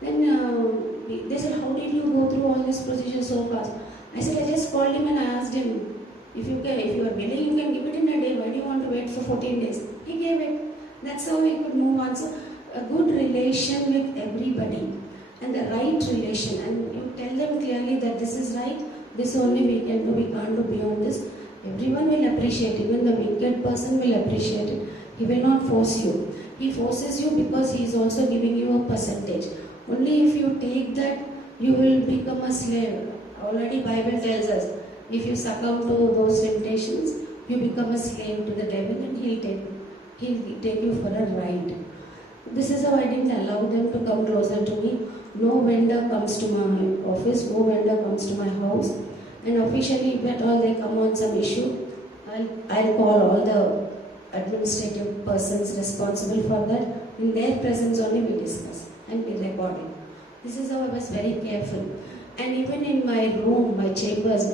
Then they said, how did you go through all this procedure so fast? I said, I just called him and I asked him, if you are willing, you can give it in a day. Why do you want to wait for 14 days? He gave it. That's how we could move on. So a good relation with everybody and the right relation. And you tell them clearly that this is right, this only we can do, we can't do beyond this. Everyone will appreciate it. Even the wicked person will appreciate it. He will not force you. He forces you because he is also giving you a percentage. Only if you take that, you will become a slave. Already Bible tells us, if you succumb to those temptations, you become a slave to the devil and he'll take you for a ride. This is how I didn't allow them to come closer to me. No vendor comes to my office, no vendor comes to my house. And officially, if at all they come on some issue, I'll call all the administrative persons responsible for that. In their presence only we discuss and we record it. This is how I was very careful. And even in my room, my chambers,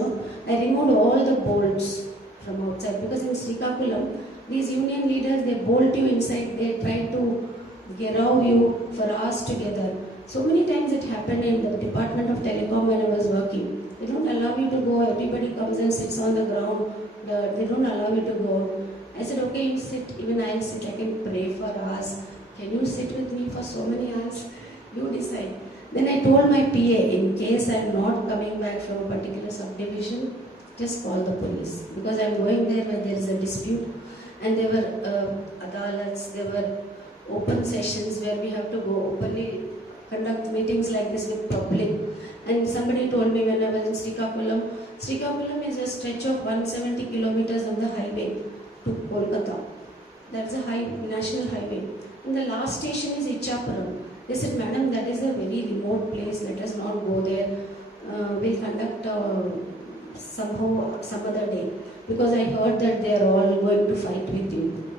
I removed all the bolts from outside, because in Srikakulam, these union leaders, they bolt you inside, they try to gerau you for hours together. So many times it happened in the Department of Telecom when I was working. They don't allow you to go, everybody comes and sits on the ground, they don't allow you to go. I said, okay, you sit, even I'll sit, I can pray for hours. Can you sit with me for so many hours? You decide. Then I told my PA, in case I'm not coming back from a particular subdivision, just call the police. Because I'm going there when there is a dispute. And there were adalats, there were open sessions where we have to go openly conduct meetings like this with public. And somebody told me when I was in Srikakulam is a stretch of 170 kilometers on the highway to Kolkata. That's a national highway. And the last station is Ichapuram. They said, Madam, that is a very remote place, let us not go there. We'll conduct somehow some other day, because I heard that they are all going to fight with you.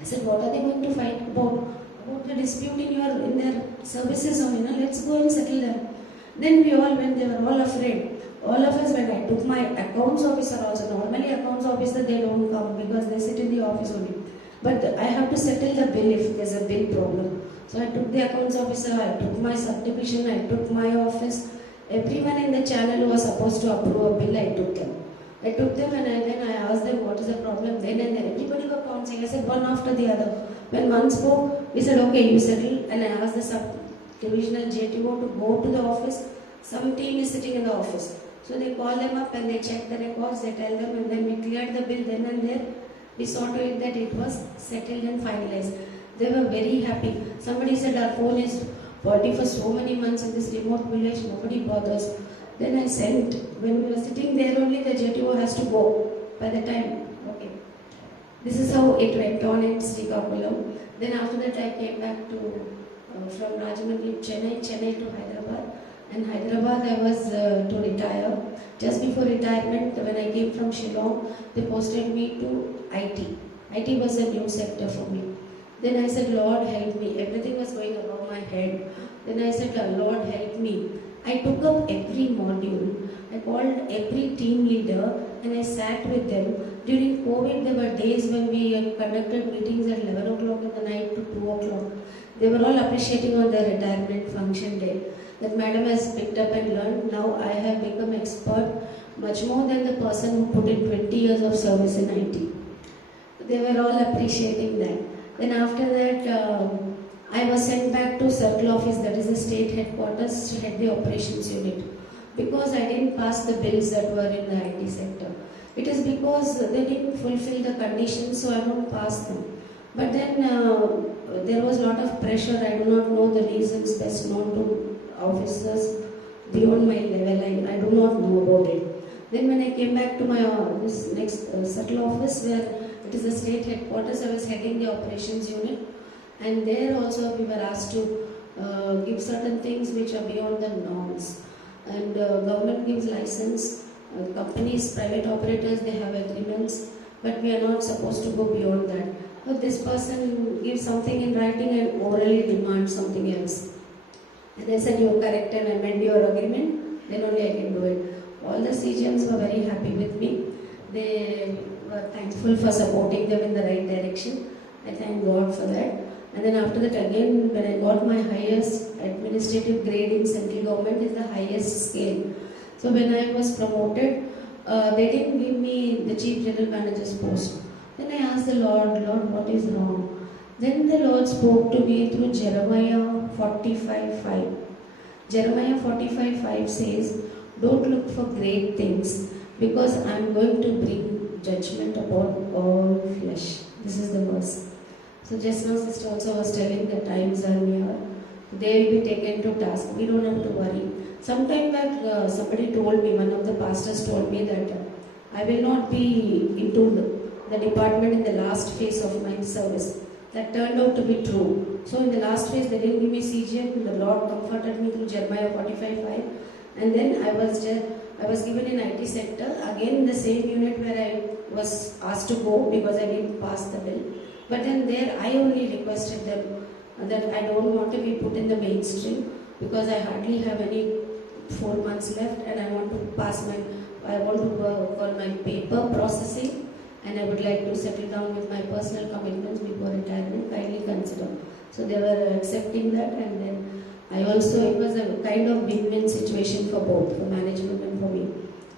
I said, what are they going to fight about? About the dispute in their services, or let's go and settle them. Then we all went, they were all afraid. All of us went. I took my accounts officer also. Normally accounts officer, they don't come because they sit in the office only. But I have to settle the bill if there's a bill problem. So I took the accounts officer, I took my subdivision, I took my office. Everyone in the channel who was supposed to approve a bill, I took them. I took them and then I asked them what is the problem. Then and there, everybody were counting. I said one after the other. When one spoke, we said, okay, you settle. And I asked the subdivisional JTO to go to the office. Some team is sitting in the office. So they call them up and they check the records, they tell them, and then we cleared the bill then and there. We saw to it that it was settled and finalized. They were very happy. Somebody said our phone is faulty for so many months in this remote village, nobody bothers. Then I sent, when we were sitting there only, the JTO has to go by the time. Okay. This is how it went on in Srikakulam. Then after that I came back to, from Rajahmundry, Chennai to Hyderabad. In Hyderabad, I was to retire. Just before retirement, when I came from Shillong, they posted me to IT. IT was a new sector for me. Then I said, Lord, help me. Everything was going above my head. Then I said, Lord, help me. I took up every module. I called every team leader and I sat with them. During COVID, there were days when we conducted meetings at 11 o'clock in the night to 2 o'clock. They were all appreciating on their retirement function day. That madam has picked up and learned. Now I have become expert much more than the person who put in 20 years of service in IT. They were all appreciating that. Then after that, I was sent back to Circle Office, that is the state headquarters, to head the operations unit. Because I didn't pass the bills that were in the IT sector. It is because they didn't fulfill the conditions, so I don't pass them. But then there was a lot of pressure. I do not know the reasons best known to officers beyond my level. I do not know about it. Then when I came back to my this next Circle Office, where it is the state headquarters, I was heading the operations unit. And there also we were asked to give certain things which are beyond the norms. And government gives license, companies, private operators, they have agreements, but we are not supposed to go beyond that. But this person gives something in writing and orally demands something else. And they said, you corrected and amend your agreement, then only I can do it. All the CGMs were very happy with me. They were thankful for supporting them in the right direction. I thank God for that. And then after that again, when I got my highest administrative grade in central government, is the highest scale. So when I was promoted, they didn't give me the chief general manager's post. Then I asked the Lord, what is wrong? Then the Lord spoke to me through Jeremiah 45:5. Jeremiah 45:5 says, don't look for great things, because I am going to bring judgment upon all flesh. This is the verse. So just now sister also was telling the times are near. They will be taken to task. We don't have to worry. Sometime back somebody told me, one of the pastors told me that I will not be into the department in the last phase of my service. That turned out to be true. So in the last phase they didn't give me CGM. The Lord comforted me through Jeremiah 45:5. And then I was given in IT sector, again in the same unit where I was asked to go because I didn't pass the bill. But then there I only requested them that I don't want to be put in the mainstream because I hardly have any 4 months left and I want to work on my paper processing and I would like to settle down with my personal commitments before retirement. Kindly consider. So they were accepting that, and then I also, it was a kind of win-win situation for both, for management and for me.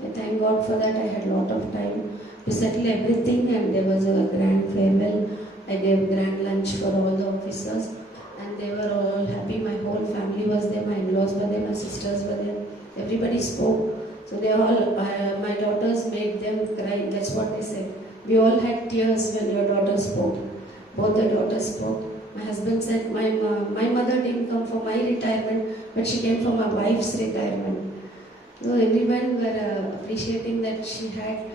I thank God for that. I had a lot of time to settle everything, and there was a grand farewell. I gave grand lunch for all the officers, and they were all happy. My whole family was there, my in-laws were there, my sisters were there. Everybody spoke. So they all, my daughters made them cry. That's what they said. We all had tears when your daughter spoke. Both the daughters spoke. My husband said, my mother didn't come for my retirement, but she came for my wife's retirement. So everyone were appreciating that she had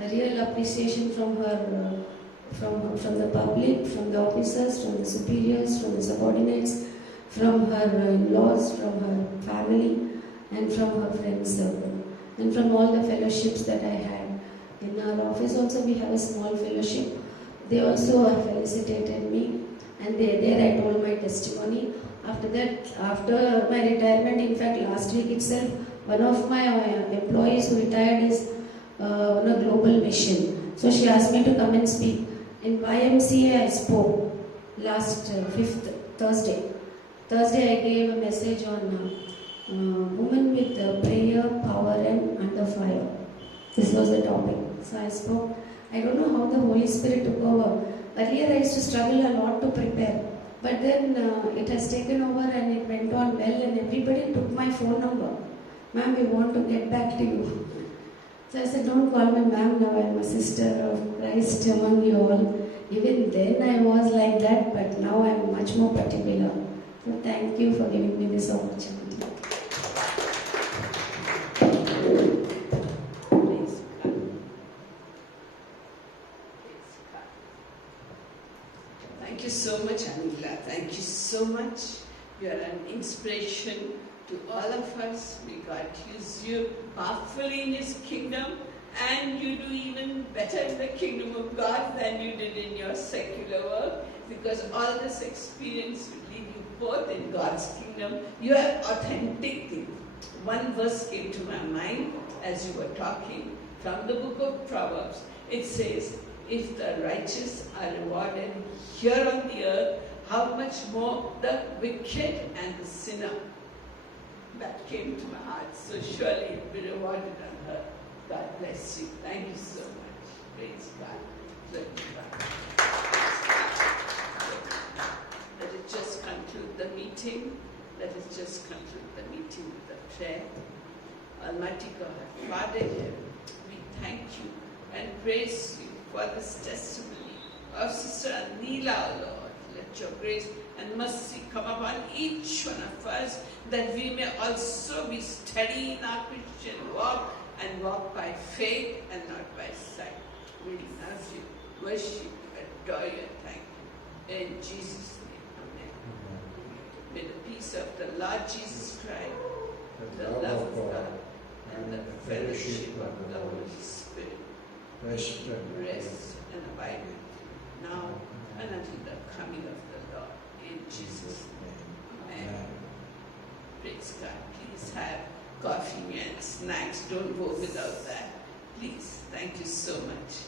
a real appreciation from her, from the public, from the officers, from the superiors, from the subordinates, from her in-laws, from her family, and from her friend circle, and from all the fellowships that I had. In our office also we have a small fellowship. They also felicitated me, and there I told my testimony. After that, after my retirement, in fact last week itself, one of my employees who retired is on a global mission. So she asked me to come and speak. In YMCA I spoke last 5th Thursday. Thursday I gave a message on women with prayer, power and under fire. This was the topic. So I spoke. I don't know how the Holy Spirit took over. Earlier I used to struggle a lot to prepare. But then it has taken over and it went on well, and everybody took my phone number. Ma'am, we want to get back to you. So I said, don't call me ma'am now, I'm a sister of Christ among you all. Even then I was like that, but now I'm much more particular. So thank you for giving me this opportunity. Praise God. Praise God. Thank you so much, Anila. Thank you so much. You are an inspiration to all of us. May God use you powerfully in His kingdom, and you do even better in the kingdom of God than you did in your secular work, because all this experience will lead you both in God's kingdom. You have authentic things. One verse came to my mind as you were talking from the book of Proverbs. It says, if the righteous are rewarded here on the earth, how much more the wicked and the sinner. That came to my heart. So surely it will be rewarded on earth. God bless you. Thank you so much. Praise God. Glory to God. Let us just conclude the meeting. Let us just conclude the meeting with a prayer. Almighty God, Father here, we thank you and praise you for this testimony of Sister Anila, Lord. Let your grace and mercy come upon each one of us, that we may also be steady in our Christian walk and walk by faith and not by sight. We love you, worship you, adore you, and thank you. In Jesus' name, amen. May the peace of the Lord Jesus Christ, the love of God, and the fellowship of the Holy Spirit rest and abide with you now and until the coming of the Lord. In Jesus' name, amen. Praise God. Please have coffee and snacks. Don't go without that. Please. Thank you so much.